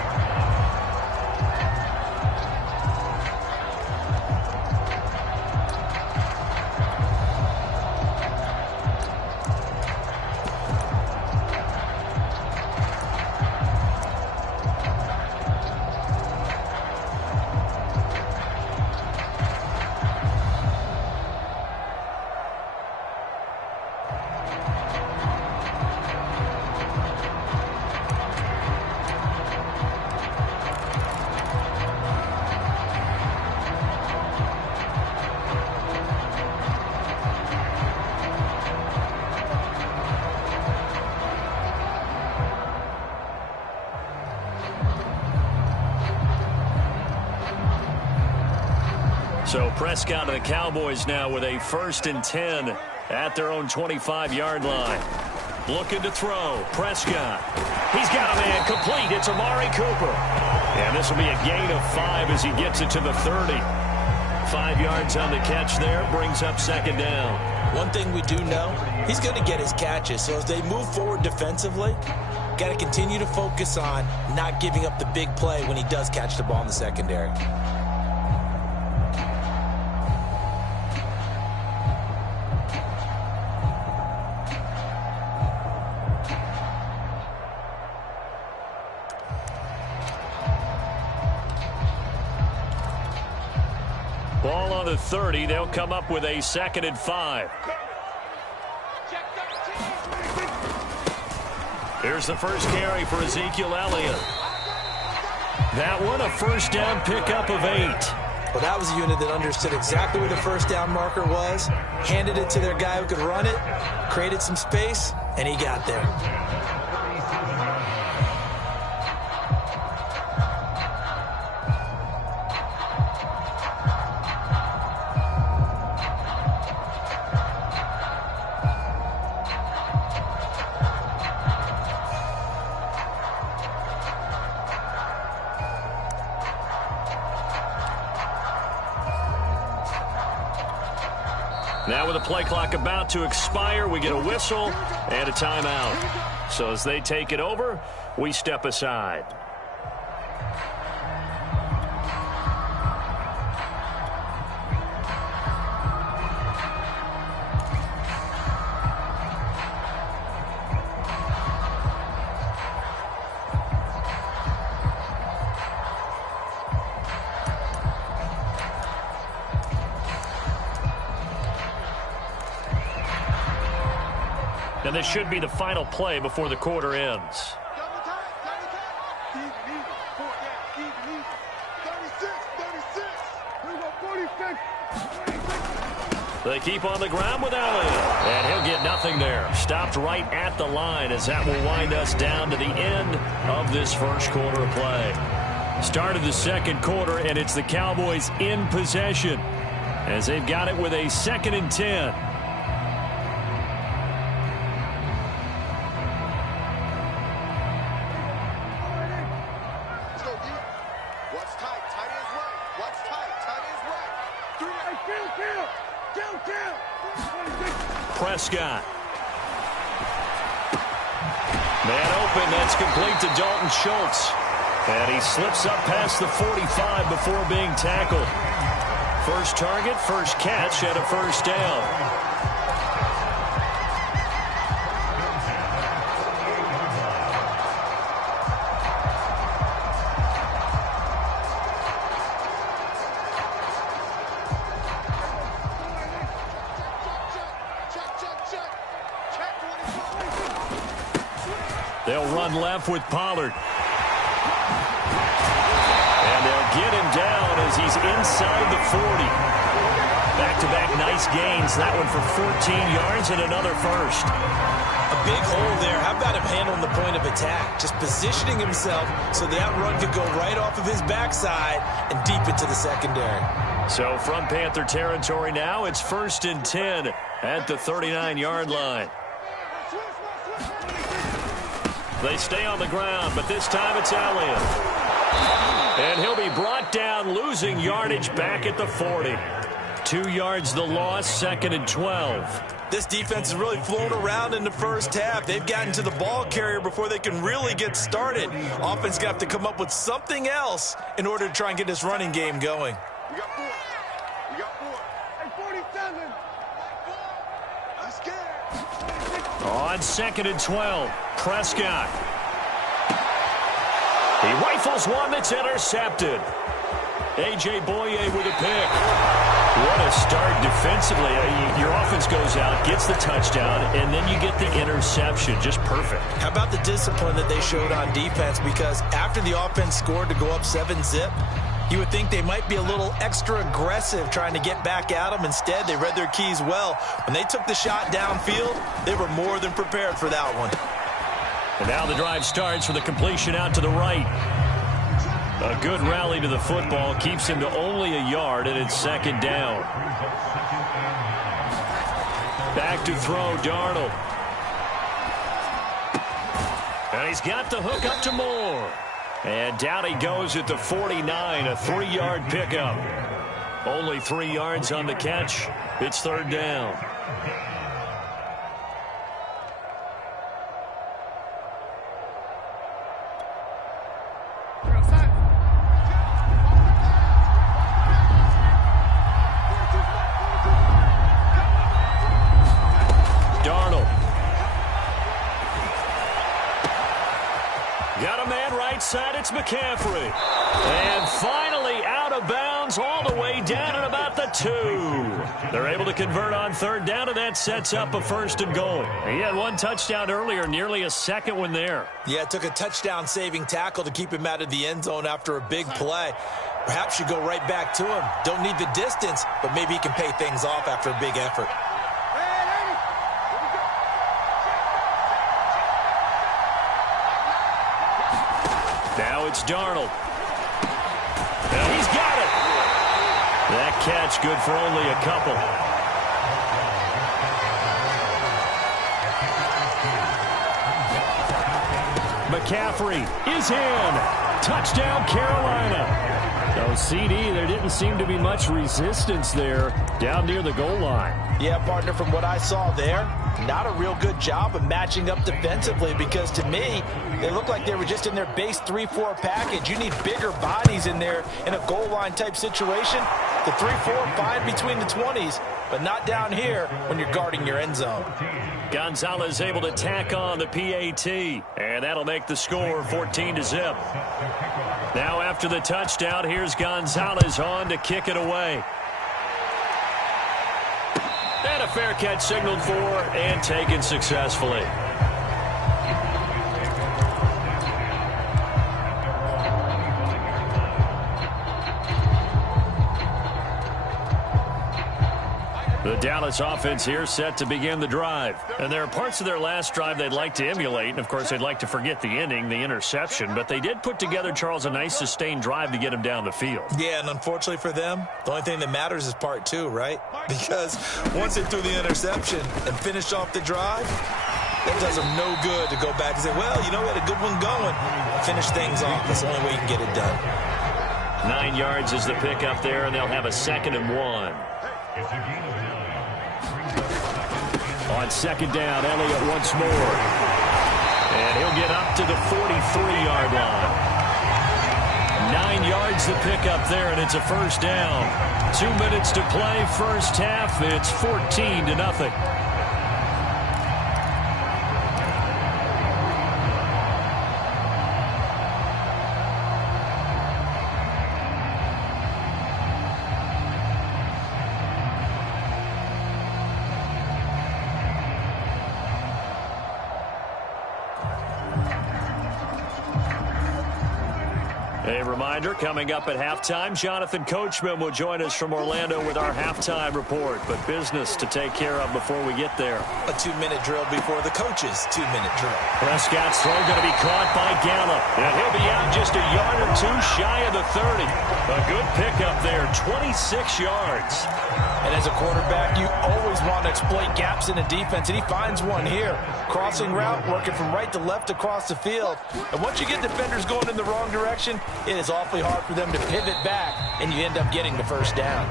So Prescott and the Cowboys now with a 1st and 10 at their own 25-yard line. Looking to throw. Prescott. He's got a man complete. It's Amari Cooper. And this will be a gain of 5 as he gets it to the 30. 5 yards on the catch there. Brings up 2nd down. One thing we do know, he's going to get his catches. So as they move forward defensively, got to continue to focus on not giving up the big play when he does catch the ball in the secondary. Ball on the 30. They'll come up with a 2nd and 5. Here's the first carry for Ezekiel Elliott. That one, a 1st down pickup of 8. Well, that was a unit that understood exactly where the 1st down marker was, handed it to their guy who could run it, created some space, and he got there. Now with the play clock about to expire, we get a whistle and a timeout. So as they take it over, we step aside. And this should be the final play before the quarter ends. They keep on the ground with Elliott. And he'll get nothing there. Stopped right at the line as that will wind us down to the end of this first quarter of play. Start of the second quarter, and it's the Cowboys in possession as they've got it with a 2nd and 10. Prescott. Man open, that's complete to Dalton Schultz. And he slips up past the 45 before being tackled. First target, first catch, and a first down. They'll run left with Pollard. And they'll get him down as he's inside the 40. Back-to-back nice gains. That one for 14 yards and another first. A big hole there. How about him handling the point of attack? Just positioning himself so that run could go right off of his backside and deep into the secondary. So from Panther territory now, it's 1st and 10 at the 39-yard line. They stay on the ground, but this time it's Elliott. And he'll be brought down, losing yardage back at the 40. 2 yards the loss, 2nd and 12. This defense has really flown around in the first half. They've gotten to the ball carrier before they can really get started. Offense got to come up with something else in order to try and get this running game going. We got 4. We got 4. Hey, 47. I'm scared. On 2nd and 12, Prescott. He rifles one that's intercepted. A.J. Boye with a pick. What a start defensively. Your offense goes out, gets the touchdown, and then you get the interception. Just perfect. How about the discipline that they showed on defense? Because after the offense scored to go up 7-zip, you would think they might be a little extra aggressive trying to get back at them. Instead, they read their keys well. When they took the shot downfield, they were more than prepared for that one. And now the drive starts with a completion out to the right. A good rally to the football keeps him to only a yard, and it's 2nd down. Back to throw, Darnold. And he's got the hook up to Moore. And down he goes at the 49, a 3-yard pickup. Only 3 yards on the catch. It's 3rd down. Side, it's McCaffrey. And finally out of bounds all the way down at about the 2. They're able to convert on 3rd down, and that sets up a 1st and goal. He had 1 touchdown earlier, nearly a 2nd one there. Yeah, it took a touchdown-saving tackle to keep him out of the end zone after a big play. Perhaps you go right back to him. Don't need the distance, but maybe he can pay things off after a big effort. Now it's Darnold. And he's got it. That catch good for only a couple. McCaffrey is in. Touchdown, Carolina. No CD, there didn't seem to be much resistance there down near the goal line. Yeah, partner, from what I saw there, not a real good job of matching up defensively, because to me, they looked like they were just in their base 3-4 package. You need bigger bodies in there in a goal line type situation. The 3-4 fine between the 20s, but not down here when you're guarding your end zone. Gonzalez able to tack on the PAT, and that'll make the score 14-zip. Now after the touchdown, here's Gonzalez on to kick it away. And a fair catch signaled for and taken successfully. The Dallas offense here set to begin the drive. And there are parts of their last drive they'd like to emulate. And, of course, they'd like to forget the ending, the interception. But they did put together, Charles, a nice sustained drive to get him down the field. Yeah, and unfortunately for them, the only thing that matters is part two, right? Because once they threw the interception and finished off the drive, that does them no good to go back and say, well, you know, we had a good one going. Finish things off. That's the only way you can get it done. 9 yards is the pickup there, and they'll have a 2nd and 1. On 2nd down, Elliott once more. And he'll get up to the 43-yard line. 9 yards to pick up there, and it's a 1st down. 2 minutes to play, first half. It's 14-0. A reminder, coming up at halftime, Jonathan Coachman will join us from Orlando with our halftime report. But business to take care of before we get there. A 2-minute drill before the coach's 2-minute drill. Prescott's throw going to be caught by Gallup. And he'll be out just a yard or two shy of the 30. A good pickup there, 26 yards. And as a quarterback, you always want to exploit gaps in the defense, and he finds one here. Crossing route, working from right to left across the field. And once you get defenders going in the wrong direction, it is awfully hard for them to pivot back, and you end up getting the 1st down.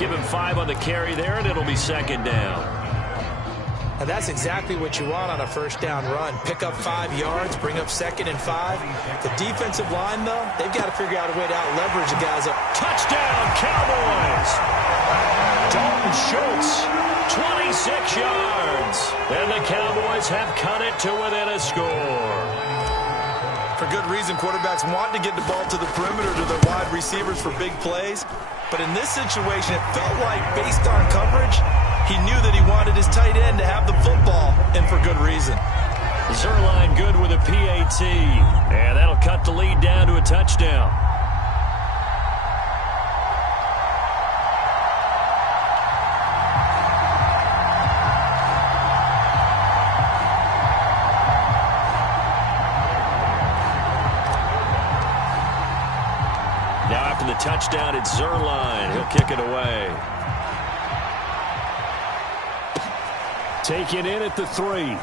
Give him 5 on the carry there, and it'll be 2nd down. And that's exactly what you want on a 1st down run. Pick up 5 yards, bring up 2nd and 5. The defensive line, though, they've got to figure out a way to out-leverage the guys up. Touchdown, Cowboys! Dalton Schultz, 26 yards. And the Cowboys have cut it to within a score. For good reason, quarterbacks want to get the ball to the perimeter to their wide receivers for big plays. But in this situation, it felt like, based on coverage, he knew that he wanted his tight end to have the football, and for good reason. Zerline good with a PAT. And that'll cut the lead down to a touchdown. Now after the touchdown, it's Zerline. He'll kick it away. Taken in at the 3.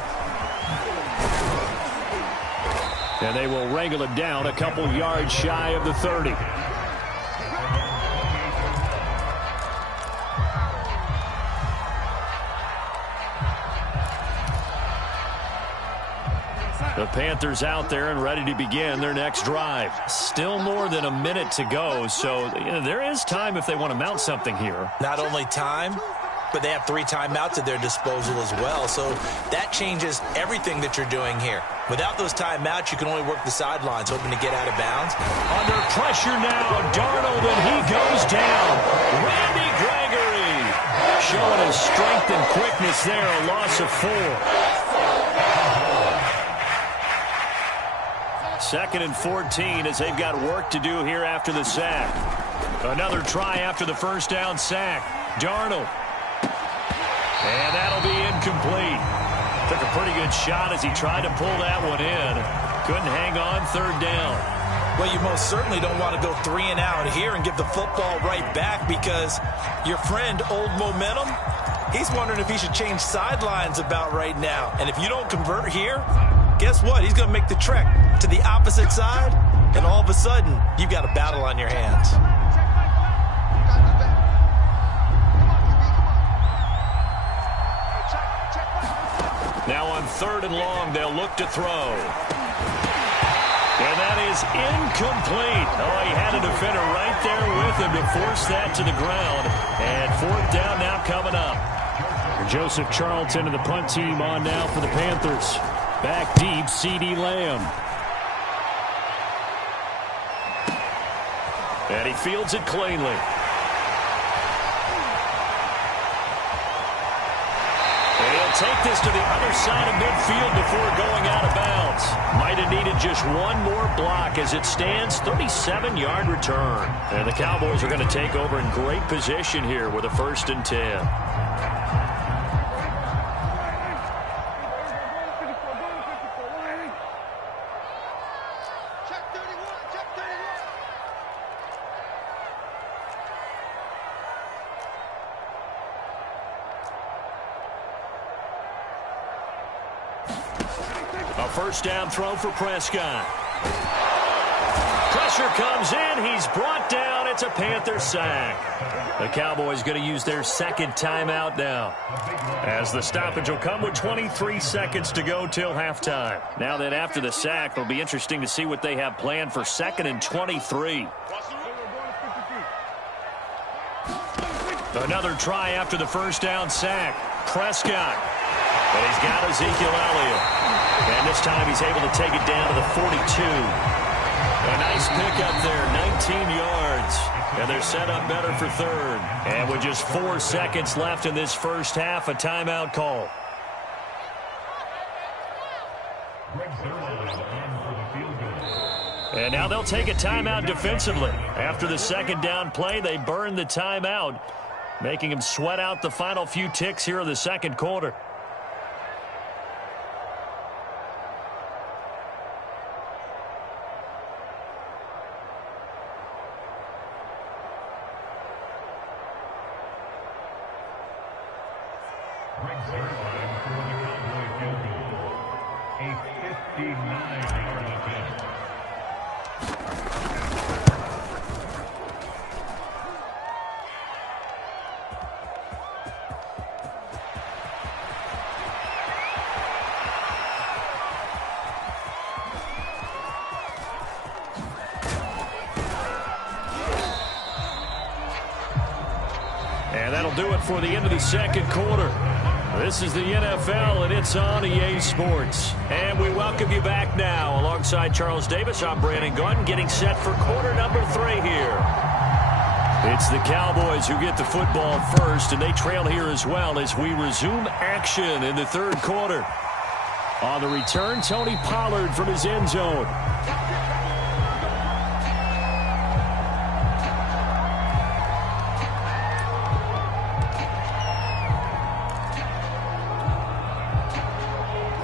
And they will wrangle it down a couple yards shy of the 30. The Panthers out there and ready to begin their next drive. Still more than a minute to go, so there is time if they want to mount something here. Not only time, but they have 3 timeouts at their disposal as well. So that changes everything that you're doing here. Without those timeouts, you can only work the sidelines, hoping to get out of bounds. Under pressure now, Darnold, and he goes down. Randy Gregory showing his strength and quickness there, a loss of 4. 2nd and 14 as they've got work to do here after the sack. Another try after the 1st down sack. Darnold. And that'll be incomplete. Took a pretty good shot as he tried to pull that one in. Couldn't hang on, 3rd down. Well, you most certainly don't want to go 3 and out here and give the football right back, because your friend, Old Momentum, he's wondering if he should change sidelines about right now. And if you don't convert here, guess what? He's going to make the trek to the opposite side, and all of a sudden, you've got a battle on your hands. Now on 3rd and long, they'll look to throw. And that is incomplete. Oh, he had a defender right there with him to force that to the ground. And 4th down now coming up. Joseph Charlton and the punt team on now for the Panthers. Back deep, CeeDee Lamb. And he fields it cleanly. take this to the other side of midfield before going out of bounds. Might have needed just one more block. As it stands, 37-yard return. And the Cowboys are going to take over in great position here with a 1st and 10. A 1st down throw for Prescott. Pressure comes in. He's brought down. It's a Panther sack. The Cowboys going to use their 2nd timeout now, as the stoppage will come with 23 seconds to go till halftime. Now that after the sack, it'll be interesting to see what they have planned for 2nd and 23. Another try after the 1st down sack. Prescott. But he's got Ezekiel Elliott. And this time he's able to take it down to the 42. A nice pickup there, 19 yards. And they're set up better for 3rd. And with just 4 seconds left in this 1st half, a timeout call. And now they'll take a timeout defensively. After the 2nd down play, they burn the timeout, making them sweat out the final few ticks here in the 2nd quarter. And that'll do it for the end of the 2nd quarter. This is the NFL, and it's on EA Sports. And we welcome you back now. Alongside Charles Davis, I'm Brandon Gunn, getting set for quarter number 3 here. It's the Cowboys who get the football first, and they trail here as well as we resume action in the 3rd quarter. On the return, Tony Pollard from his end zone.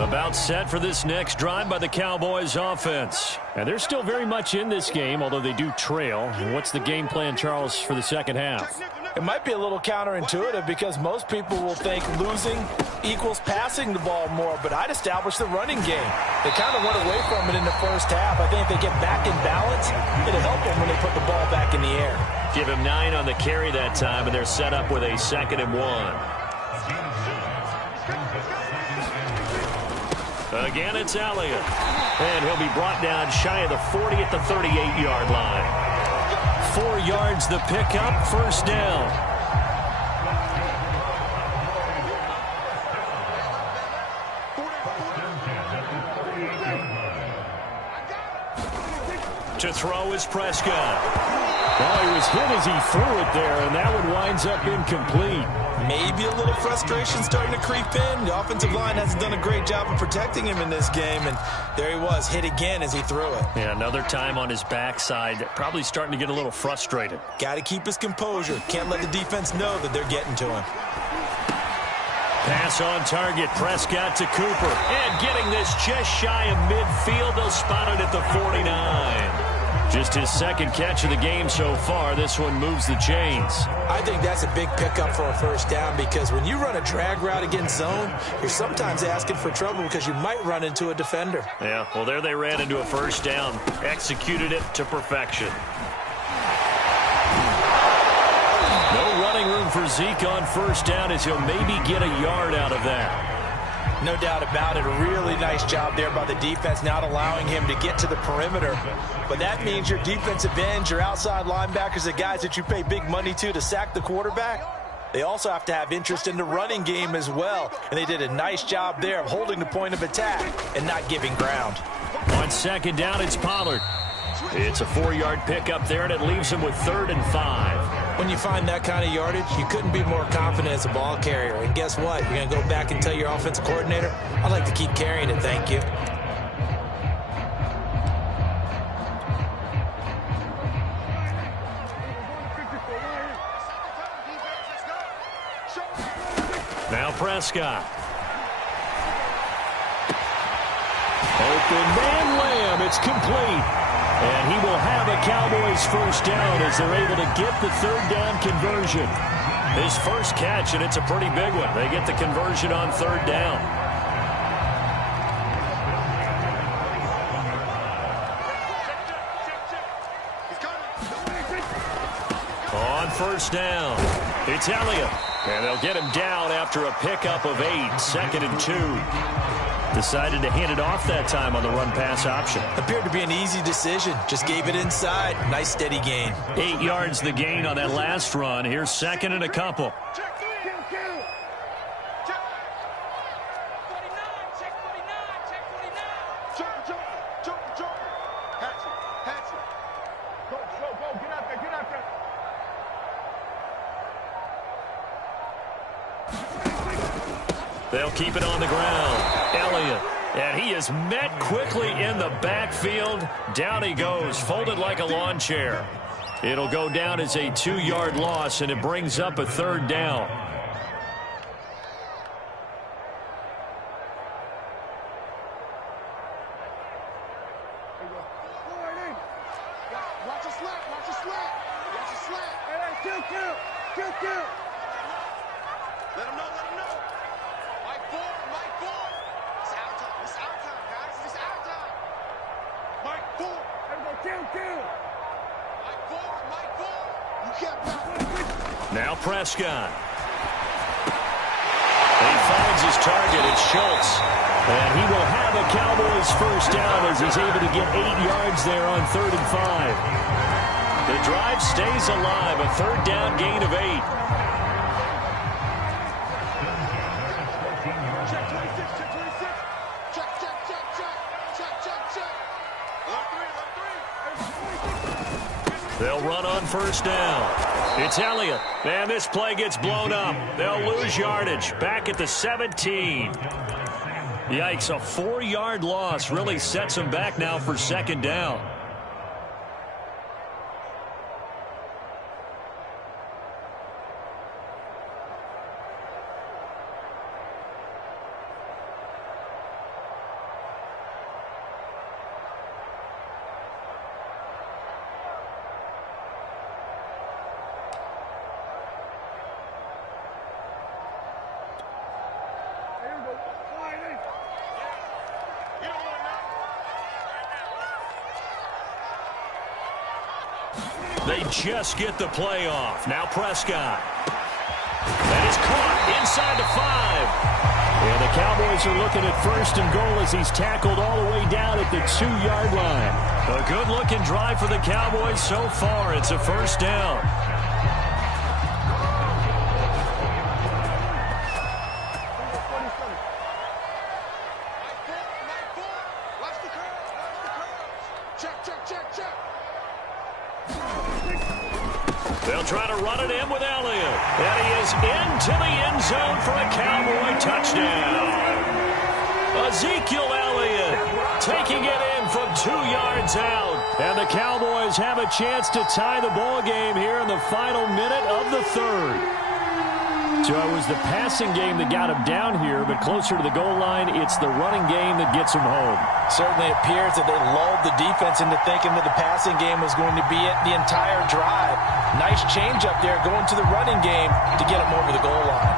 About set for this next drive by the Cowboys offense. And they're still very much in this game, although they do trail. And what's the game plan, Charles, for the 2nd half? It might be a little counterintuitive because most people will think losing equals passing the ball more, but I'd establish the running game. They kind of went away from it in the 1st half. I think if they get back in balance, it'll help them when they put the ball back in the air. Give him 9 on the carry that time, and they're set up with a 2nd and 1. Again, it's Elliott. And he'll be brought down shy of the 40 at the 38-yard line. 4 yards the pickup, 1st down. To throw is Prescott. Well, he was hit as he threw it there, and that one winds up incomplete. Maybe a little frustration starting to creep in. The offensive line hasn't done a great job of protecting him in this game, and there he was, hit again as he threw it. Yeah, another time on his backside, probably starting to get a little frustrated. Got to keep his composure. Can't let the defense know that they're getting to him. Pass on target, Prescott to Cooper. And getting this just shy of midfield, they'll spot it at the 49. Just his 2nd catch of the game so far. This one moves the chains. I think that's a big pickup for a 1st down because when you run a drag route against zone, you're sometimes asking for trouble because you might run into a defender. Yeah, well, there they ran into a 1st down. Executed it to perfection. No running room for Zeke on 1st down as he'll maybe get a yard out of that. No doubt about it. A really nice job there by the defense, not allowing him to get to the perimeter. But that means your defensive ends, your outside linebackers, the guys that you pay big money to sack the quarterback, they also have to have interest in the running game as well. And they did a nice job there of holding the point of attack and not giving ground. On 2nd down, it's Pollard. It's a 4-yard pickup there, and it leaves him with 3rd and 5. When you find that kind of yardage, you couldn't be more confident as a ball carrier. And guess what? You're going to go back and tell your offensive coordinator, I'd like to keep carrying it, thank you. Now Prescott. Open man Lamb. It's complete. And he will have a Cowboys first down as they're able to get the third down conversion. His first catch, and it's a pretty big one. They get the conversion on third down. On first down, it's Elliott. And they'll get him down after a pickup of 8, 2nd and 2. Decided to hand it off that time on the run-pass option. Appeared to be an easy decision. Just gave it inside. Nice, steady gain. 8 yards the gain on that last run. Here's 2nd and a couple. They'll keep it on the ground. Elliott. And he is met quickly in the backfield. Down he goes, folded like a lawn chair. It'll go down as a 2-yard loss, and it brings up a third down. Watch a slap, watch a slap. Watch a slap. Hey, kill. Let him know. Mike Ford. It's our time, guys. It's our time. Mike Ford. Everybody kill. Mike Ford. You can't back. Now Prescott. He finds his target. It's Schultz. And he will have a Cowboys first down as he's able to get 8 yards there on 3rd and 5. The drive stays alive. A third down gain of 8. They'll run on first down. It's Elliott. And this play gets blown up. They'll lose yardage. Back at the 17. Yikes, a 4-yard loss really sets them back now for 2nd down. They just get the play off. Now Prescott. That is caught inside the 5. And the Cowboys are looking at 1st and goal as he's tackled all the way down at the 2-yard line. A good-looking drive for the Cowboys so far. It's a first down. They'll try to run it in with Elliott. And he is into the end zone for a Cowboy touchdown. Ezekiel Elliott taking it in from 2 yards out. And the Cowboys have a chance to tie the ball game here in the final minute of the 3rd. So it was the passing game that got him down here, but closer to the goal line, it's the running game that gets him home. Certainly appears that they lulled the defense into thinking that the passing game was going to be it the entire drive. Nice change up there going to the running game to get him over the goal line.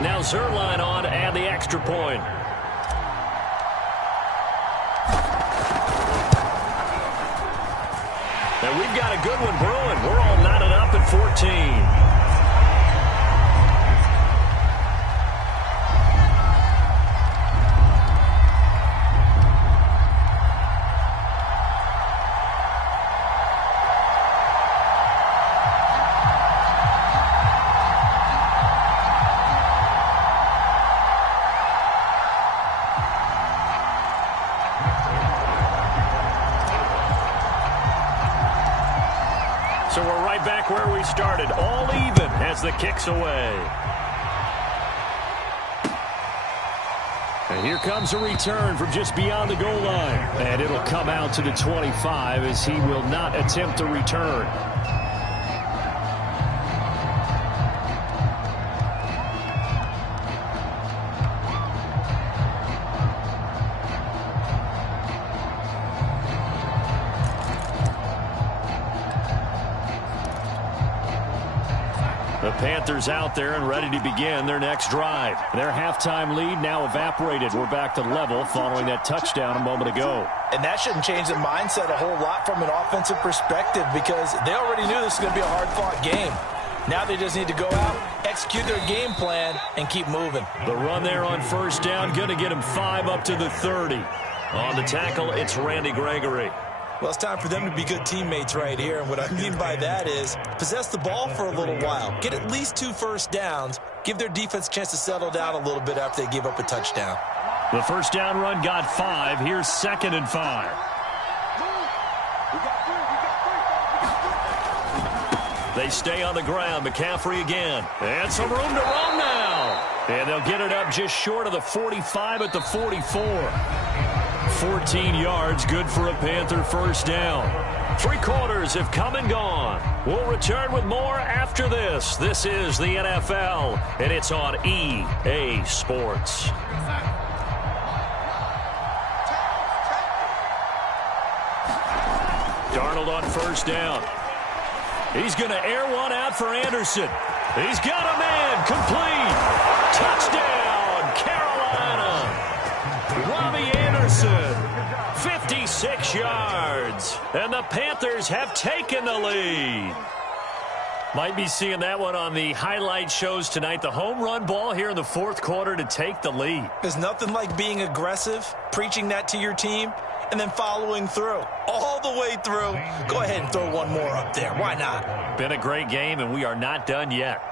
Now Zerline on to add the extra point. And we've got a good one brewing. We're all knotted up at 14. as the kick's away. And here comes a return from just beyond the goal line. And it'll come out to the 25 as he will not attempt to return. The Panthers out there and ready to begin their next drive. Their halftime lead now evaporated. We're back to level following that touchdown a moment ago. And that shouldn't change the mindset a whole lot from an offensive perspective because they already knew this was going to be a hard-fought game. Now they just need to go out, execute their game plan, and keep moving. The run there on first down, going to get him 5 up to the 30. On the tackle, it's Randy Gregory. Well, it's time for them to be good teammates right here. And what I mean by that is possess the ball for a little while. Get at least 2 first downs. Give their defense a chance to settle down a little bit after they give up a touchdown. The first down run got 5. Here's 2nd and 5. They stay on the ground. McCaffrey again. And some room to run now. And they'll get it up just short of the 45 at the 44. 14 yards, good for a Panther first down. 3 quarters have come and gone. We'll return with more after this. This is the NFL, and it's on EA Sports. Darnold on first down. He's going to air one out for Anderson. He's got a man, complete. Touchdown, Carolina. Robbie Anderson, 56 yards. And the Panthers have taken the lead. Might be seeing that one on the highlight shows tonight. The home run ball here in the 4th quarter to take the lead. There's nothing like being aggressive, preaching that to your team, and then following through. All the way through. Go ahead and throw one more up there. Why not? Been a great game, and we are not done yet.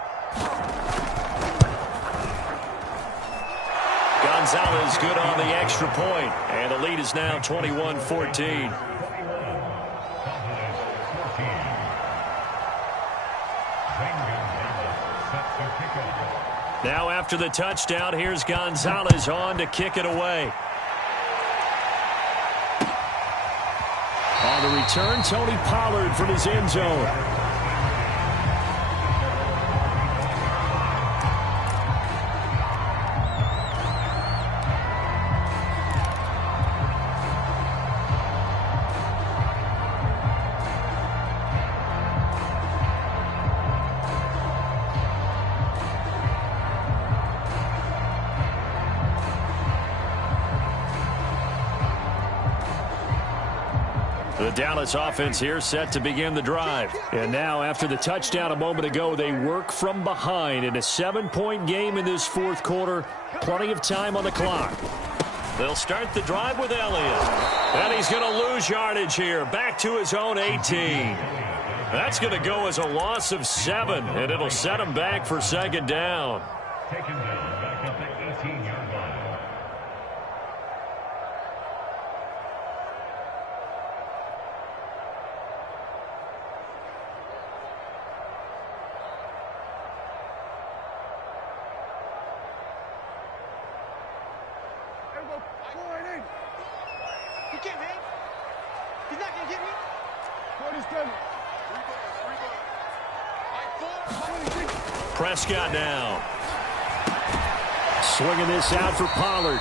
Gonzalez good on the extra point, and the lead is now 21-14. Now after the touchdown, here's Gonzalez on to kick it away. On the return, Tony Pollard from his end zone. The Dallas offense here set to begin the drive. And now after the touchdown a moment ago, they work from behind in a 7-point game in this 4th quarter. Plenty of time on the clock. They'll start the drive with Elliott. And he's going to lose yardage here. Back to his own 18. That's going to go as a loss of 7. And it'll set him back for 2nd down. Taken down back at the 18-yard line. He can't hang. He's not going to get me. 47. Prescott now. Swinging this out for Pollard.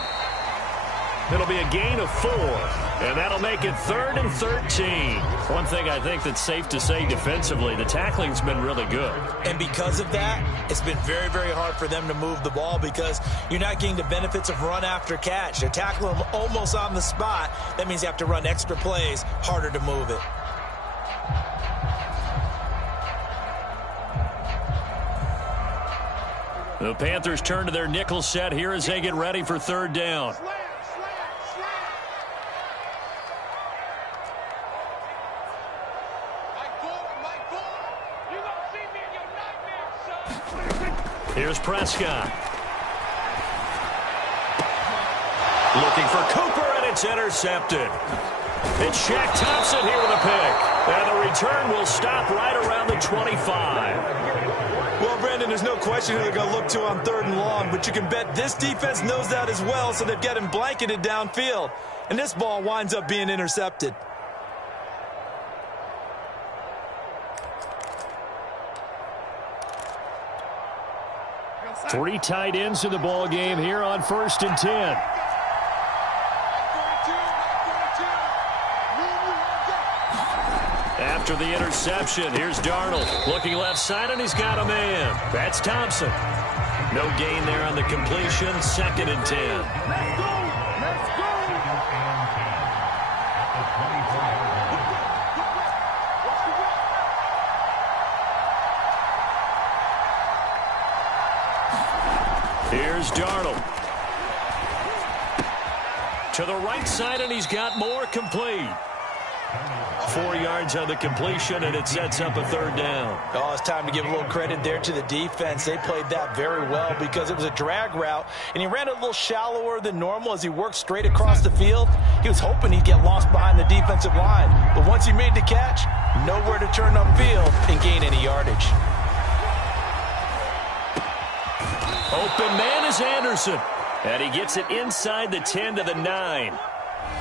It'll be a gain of 4, and that'll make it 3rd and 13. One thing I think that's safe to say defensively, the tackling's been really good. And because of that, it's been very, very hard for them to move the ball because you're not getting the benefits of run after catch. They're tackling them almost on the spot. That means you have to run extra plays, harder to move it. The Panthers turn to their nickel set here as they get ready for 3rd down. Here's Prescott. Looking for Cooper, and it's intercepted. It's Shaq Thompson here with a pick. And the return will stop right around the 25. Well, Brandon, there's no question who they're going to look to on 3rd and long, but you can bet this defense knows that as well, so they've got him blanketed downfield. And this ball winds up being intercepted. Three tight ends in the ball game here on 1st and 10. After the interception, here's Darnold. Looking left side, and he's got a man. That's Thompson. No gain there on the completion. 2nd and 10. Let's go! Let's go! Here's Darnold. To the right side, and he's got more. Complete. 4 yards on the completion, and it sets up a 3rd down. Oh, it's time to give a little credit there to the defense. They played that very well because it was a drag route, and he ran a little shallower than normal as he worked straight across the field. He was hoping he'd get lost behind the defensive line, but once he made the catch, nowhere to turn upfield and gain any yardage. Open man is Anderson, and he gets it inside the 10 to the 9.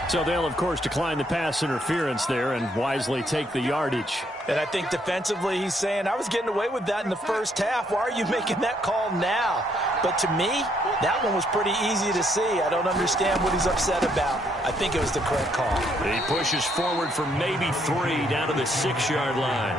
So they'll, of course, decline the pass interference there and wisely take the yardage. And I think defensively he's saying, I was getting away with that in the first half. Why are you making that call now? But to me, that one was pretty easy to see. I don't understand what he's upset about. I think it was the correct call. He pushes forward for maybe 3 down to the 6-yard line.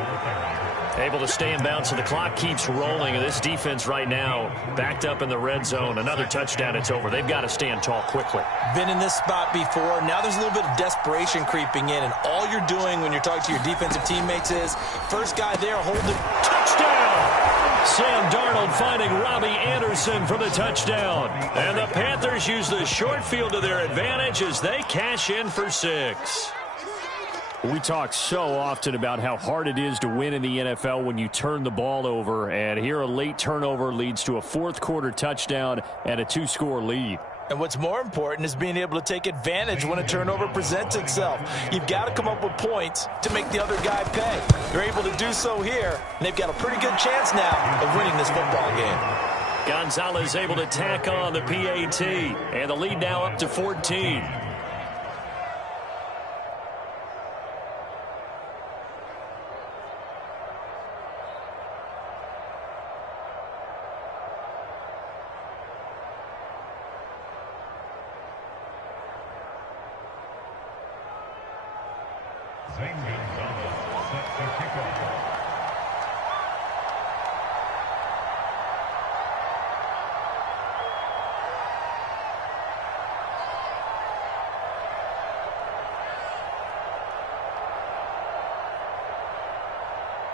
Able to stay in bounds, so the clock keeps rolling. And this defense right now backed up in the red zone. Another touchdown, it's over. They've got to stand tall quickly. Been in this spot before. Now there's a little bit of desperation creeping in. And all you're doing when you're talking to your defensive teammates is, first guy there, hold it. Touchdown! Sam Darnold finding Robbie Anderson for the touchdown. And the Panthers use the short field to their advantage as they cash in for 6. We talk so often about how hard it is to win in the NFL when you turn the ball over, and here a late turnover leads to a 4th-quarter touchdown and a 2-score lead. And what's more important is being able to take advantage when a turnover presents itself. You've got to come up with points to make the other guy pay. They're able to do so here, and they've got a pretty good chance now of winning this football game. Gonzalez able to tack on the PAT, and the lead now up to 14.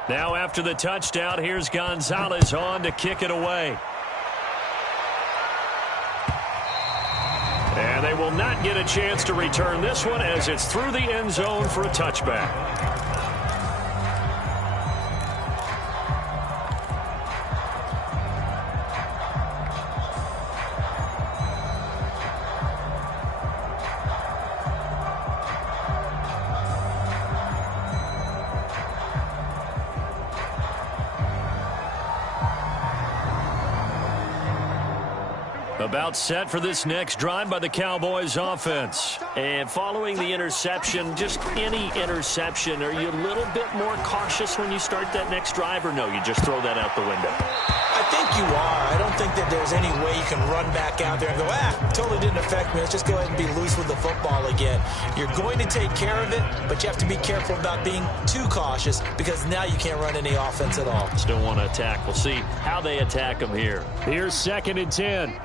Now after the touchdown, here's Gonzalez on to kick it away. And they will not get a chance to return this one as it's through the end zone for a touchback. About set for this next drive by the Cowboys offense. And following the interception, just any interception, are you a little bit more cautious when you start that next drive, or no, you just throw that out the window? I think you are. I don't think that there's any way you can run back out there and go, totally didn't affect me. Let's just go ahead and be loose with the football again. You're going to take care of it, but you have to be careful about being too cautious because now you can't run any offense at all. Still want to attack. We'll see how they attack them here. Here's 2nd and 10.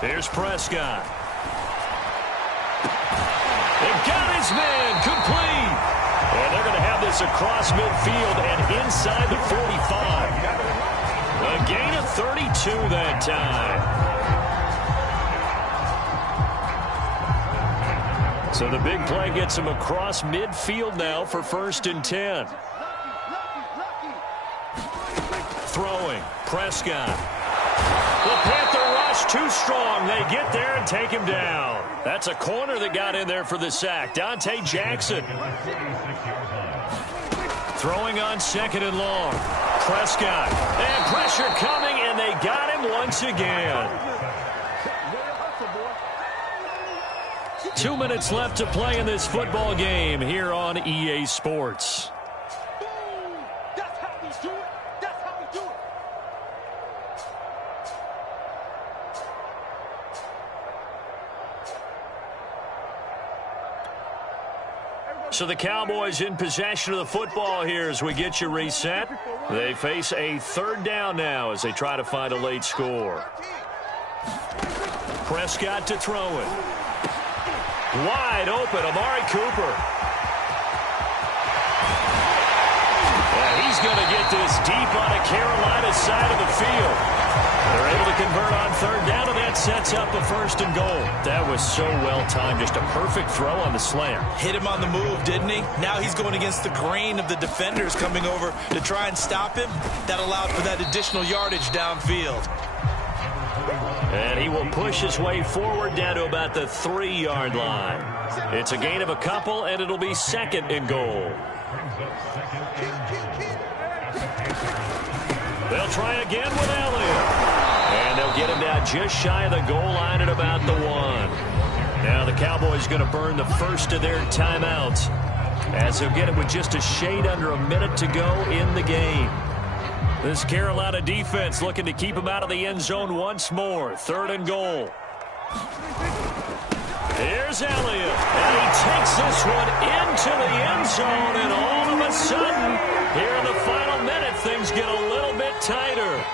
Here's Prescott. They've got his man complete. And they're going to have this across midfield and inside the 45. A gain of 32 that time. So the big play gets him across midfield now for 1st and 10. Throwing. Prescott. The Panther rush too strong. They get there and take him down. That's a corner that got in there for the sack. Dante Jackson. Throwing on 2nd and long. Prescott. And pressure coming, and they got him once again. 2 minutes left to play in this football game here on EA Sports. That's how we do it. That's how we do it. So the Cowboys in possession of the football here as we get you reset. They face a 3rd down now as they try to find a late score. Prescott to throw it. Wide open, Amari Cooper. Yeah, he's going to get this deep on a Carolina side of the field. They're able to convert on 3rd down, and that sets up a 1st and goal. That was so well timed. Just a perfect throw on the slant. Hit him on the move, didn't he? Now he's going against the grain of the defenders coming over to try and stop him. That allowed for that additional yardage downfield. And he will push his way forward down to about the 3-yard line. It's a gain of a couple, and it'll be 2nd and goal. They'll try again with Elliott. And they'll get him down just shy of the goal line at about the 1. Now the Cowboys going to burn the first of their timeouts as they'll get it with just a shade under a minute to go in the game. This Carolina defense looking to keep him out of the end zone once more. 3rd and goal. Here's Elliott. And he takes this one into the end zone. And all of a sudden, here in the final minute, things get a little bit tighter.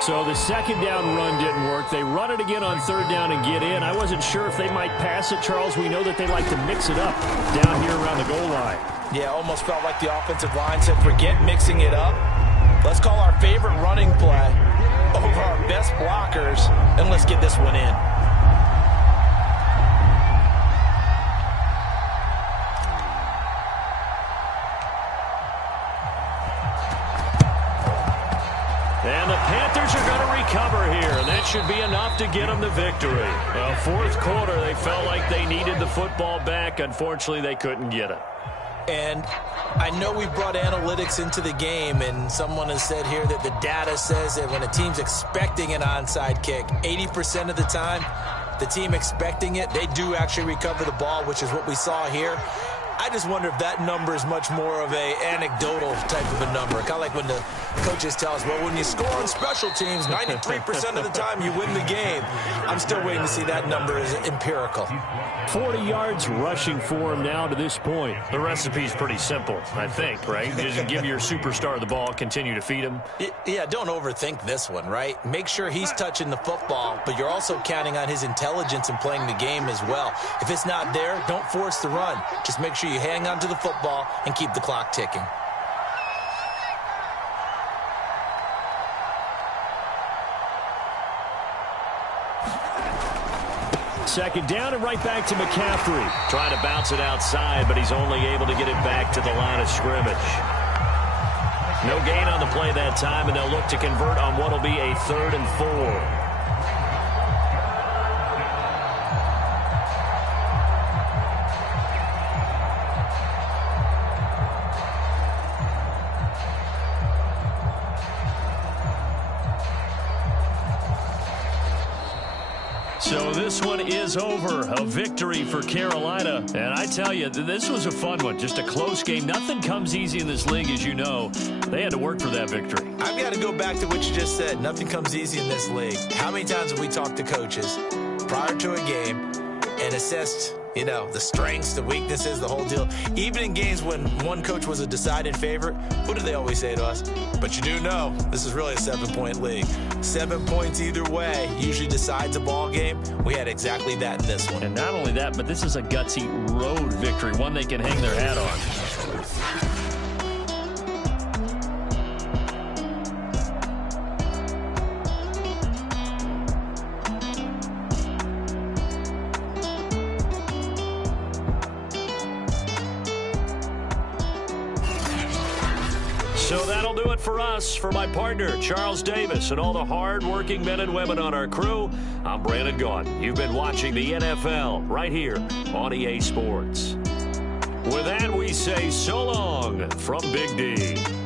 So the 2nd down run didn't work. They run it again on 3rd down and get in. I wasn't sure if they might pass it, Charles. We know that they like to mix it up down here around the goal line. Yeah, almost felt like the offensive line said, forget mixing it up. Let's call our favorite running play over our best blockers, and let's get this one in. And the Panthers are going to recover here, and that should be enough to get them the victory. Well, 4th quarter, they felt like they needed the football back. Unfortunately, they couldn't get it. And I know we brought analytics into the game, and someone has said here that the data says that when a team's expecting an onside kick, 80% of the time, the team expecting it, they do actually recover the ball, which is what we saw here. I just wonder if that number is much more of a anecdotal type of a number. Kind of like when the coaches tell us, well, when you score on special teams, 93% of the time you win the game. I'm still waiting to see that number is empirical. 40 yards rushing for him now to this point. The recipe's pretty simple, I think, right? You just give your superstar the ball, continue to feed him. Yeah, don't overthink this one, right? Make sure he's touching the football, but you're also counting on his intelligence in playing the game as well. If it's not there, don't force the run. Just make sure you hang on to the football and keep the clock ticking. Second down and right back to McCaffrey. Trying to bounce it outside, but he's only able to get it back to the line of scrimmage. No gain on the play that time, and they'll look to convert on what will be a 3rd and 4. So this one is over. A victory for Carolina. And I tell you, this was a fun one. Just a close game. Nothing comes easy in this league, as you know. They had to work for that victory. I've got to go back to what you just said. Nothing comes easy in this league. How many times have we talked to coaches prior to a game and assessed, you know, the strengths, the weaknesses, the whole deal? Even in games when one coach was a decided favorite, what do they always say to us? But you do know this is really a 7-point league. 7 points either way usually decides a ball game. We had exactly that in this one. And not only that, but this is a gutsy road victory, one they can hang their hat on. So that'll do it for us. For my partner, Charles Davis, and all the hard-working men and women on our crew, I'm Brandon Gaudin. You've been watching the NFL right here on EA Sports. With that, we say so long from Big D.